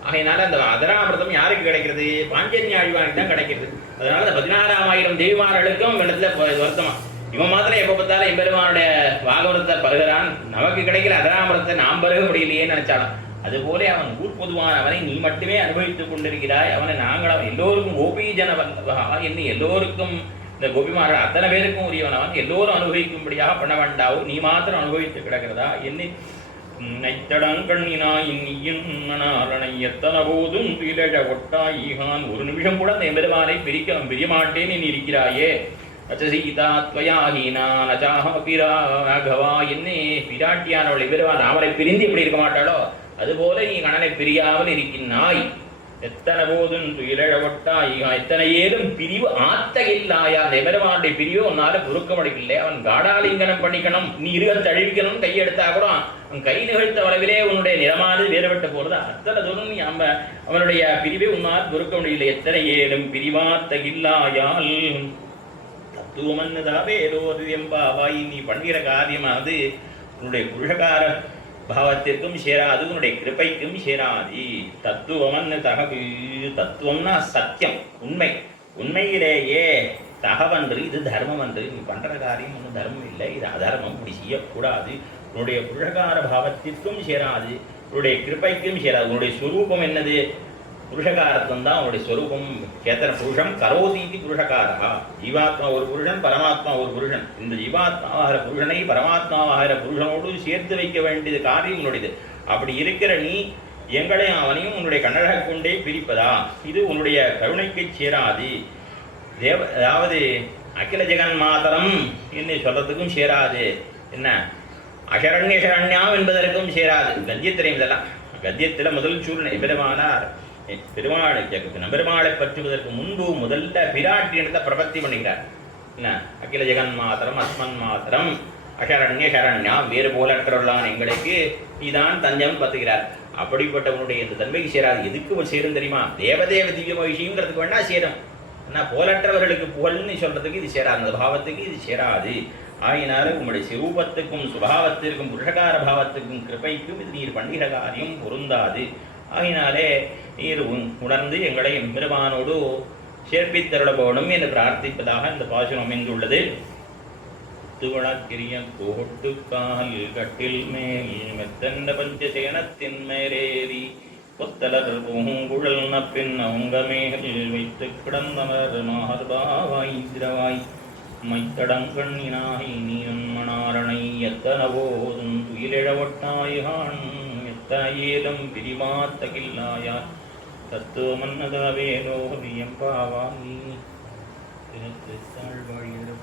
ஆகையினால அந்த அதராமிரதம் யாருக்கு கிடைக்கிறது? பாஞ்சன்ய ஆழ்வானுக்கு தான் கிடைக்கிறது. அதனால அந்த 16,000 தேவிமார்களுக்கும் இடத்துல வருத்தமா இவன் மாத்திரம் எப்ப பார்த்தாலும் எம்பெருமானுடைய பாகவதத்தை பருகிறான். நமக்கு கிடைக்கிற அதராமிரத்தை நாம் பருக முடியலையேன்னு நினைச்சாலும் அதுபோல அவன் ஊர் பொதுவான அவனை நீ மட்டுமே அனுபவித்துக் கொண்டிருக்கிறாய். அவனை நாங்கள் அவன் எல்லோருக்கும் கோபீஜன வல்லவா என்று எல்லோருக்கும் இந்த கோபிமார்கள் அத்தனை பேருக்கும் உரியவன் அவன் எல்லோரும் அனுபவிக்கும்படியாக பண்ண வேண்டாவோ நீ மாத்திரம் அனுபவித்து கிடக்கிறதா என்ன நைத்தடங்கண்ணினாய் நீயனாலனை எத்தனை போதும் துயிலழ ஒட்டாயிகான். ஒரு நிமிஷம் கூட அந்த எம்பெருமானை பிரிய மாட்டேன் நீ இருக்கிறாயே. அச்சசீதா துவயாஹீனா நச்சாஹபிராகவா என்னே பிராட்டியானவள் எம்பெருமான் ராமரை பிரிந்து எப்படி இருக்க மாட்டாளோ அதுபோல நீ கணனை பிரியாமல் இருக்கின்றாய். எத்தனை போதும் துயிலழ ஒட்டாயிகா எத்தனை ஏதும் பிரிவு ஆத்தகில்லாயா. அந்த எம்பெருமானுடைய பிரிவு உன்னால பொறுக்க முடியவில்லை. அவன் காடாலிங்கனம் பண்ணிக்கணும் நீ இருகல் தழுவிக்கணும் கையெடுத்தா கூட அவன் கை நிகழ்த்த அளவிலே உன்னுடைய நிறமானது வேறுபட்டு போறது. அத்தனை தூரம் நீ அவனுடைய பிரிவை உன்னால் பொறுக்க முடியவில்லை. எத்தனை ஏதும் பிரிவாத்தகில்லாயால் தத்துவமன்னுதா வேறோது எம்பாவாய். நீ பண்ணுகிற காரியமானது உன்னுடைய புருஷகார பாவத்திற்கும் சேராது உன்னுடைய கிருபைக்கும் சேராது. தத்துவமன்னு தகவு தத்துவம்னா சத்தியம் உண்மை. உண்மையிலேயே தகவன்று இது தர்மம் என்று நீ பண்ற காரியம் ஒன்றும் தர்மம் இல்லை, இது அதர்மம், இப்படி செய்யக்கூடாது. உன்னுடைய புருஷகார பாவத்திற்கும் சேராது உன்னுடைய கிருபைக்கும் சேராது. உன்னுடைய ஸ்வரூபம் என்னது? புருஷகாரத்துவம் தான் அவனுடைய ஸ்வரூபம். சேத்தன புருஷம் கரோதீதி புருஷகாரா. ஜீவாத்மா ஒரு புருஷன், பரமாத்மா ஒரு புருஷன். இந்த ஜீவாத்மாவாகிற புருஷனை பரமாத்மாவாகிற புருஷனோடு சேர்த்து வைக்க வேண்டியது காரியம் உன்னுடையது. அப்படி இருக்கிற நீ எங்களையும் அவனையும் உன்னுடைய கண்ணழக கொண்டே பிரிப்பதா? இது உன்னுடைய கருணைக்கு சேராது. அதாவது அகில ஜெகன் மாதரம் என்று சொல்றதுக்கும் சேராது. என்ன அசரண்ய சரண்யாம் என்பதற்கும் சேராது. கத்தியத்திலையும் இதெல்லாம் கத்தியத்தில் முதல் சூழ்நிலை பெருமானார் பெருமாளை பற்றுவதற்கு முன்பு முதல்ல பிராட்டியிடத்தை பிரபத்தி பண்ணுகிறார். என்ன அகில ஜெகன் மாத்திரம் அஸ்மன் மாத்திரம் அசரண்ய சரண்யா வேறு போலற்றவர்களான எங்களுக்கு இதான் தஞ்சம் பத்துகிறார். அப்படிப்பட்டவனுடைய இந்த தன்மைக்கு சேராது. எதுக்கு சேரும் தெரியுமா? தேவதேவ திவ்ய மகிழ்ச்சிங்கிறதுக்கு வேணா சேரும். ஆனால் போலற்றவர்களுக்கு புகழ்னு சொல்றதுக்கு இது சேராது. அந்த பாவத்துக்கு இது சேராது. ஆயினால உங்களுடைய சிரூபத்துக்கும் சுபாவத்திற்கும் புருஷகார பாவத்துக்கும் கிருபைக்கும் இது நீர் பண்ணுகிற காரியம் பொருந்தாது. ஆகினாலே நீர் உணர்ந்து எங்களை எம்பெருமானோடு சேர்ப்பித்தருள போகணும் என்று பிரார்த்திப்பதாக இந்த பாசுரம் அமைந்துள்ளது. கொத்து வழக்கிரிய கோட்டுக்கால் கட்டில் மேல் மெத்தண்ட பஞ்சசேனத்தின் மேலேறி கொத்தலர் பூங்குழல் நப்பின் அவங்க மேல் வைத்து கிடந்தனர் மார்பாவாய்ந்திரவாய் மைத்தடங்கண்ணினாய் நீரும் மணாரணை எத்தனவோதும் துயிலிழவட்டாயான் எத்தனையேலும் பிரிமாத்தகில்லாயார் தத்துவ மன்னதாவேலோ எம்பாவாமி தாழ்வாழியர்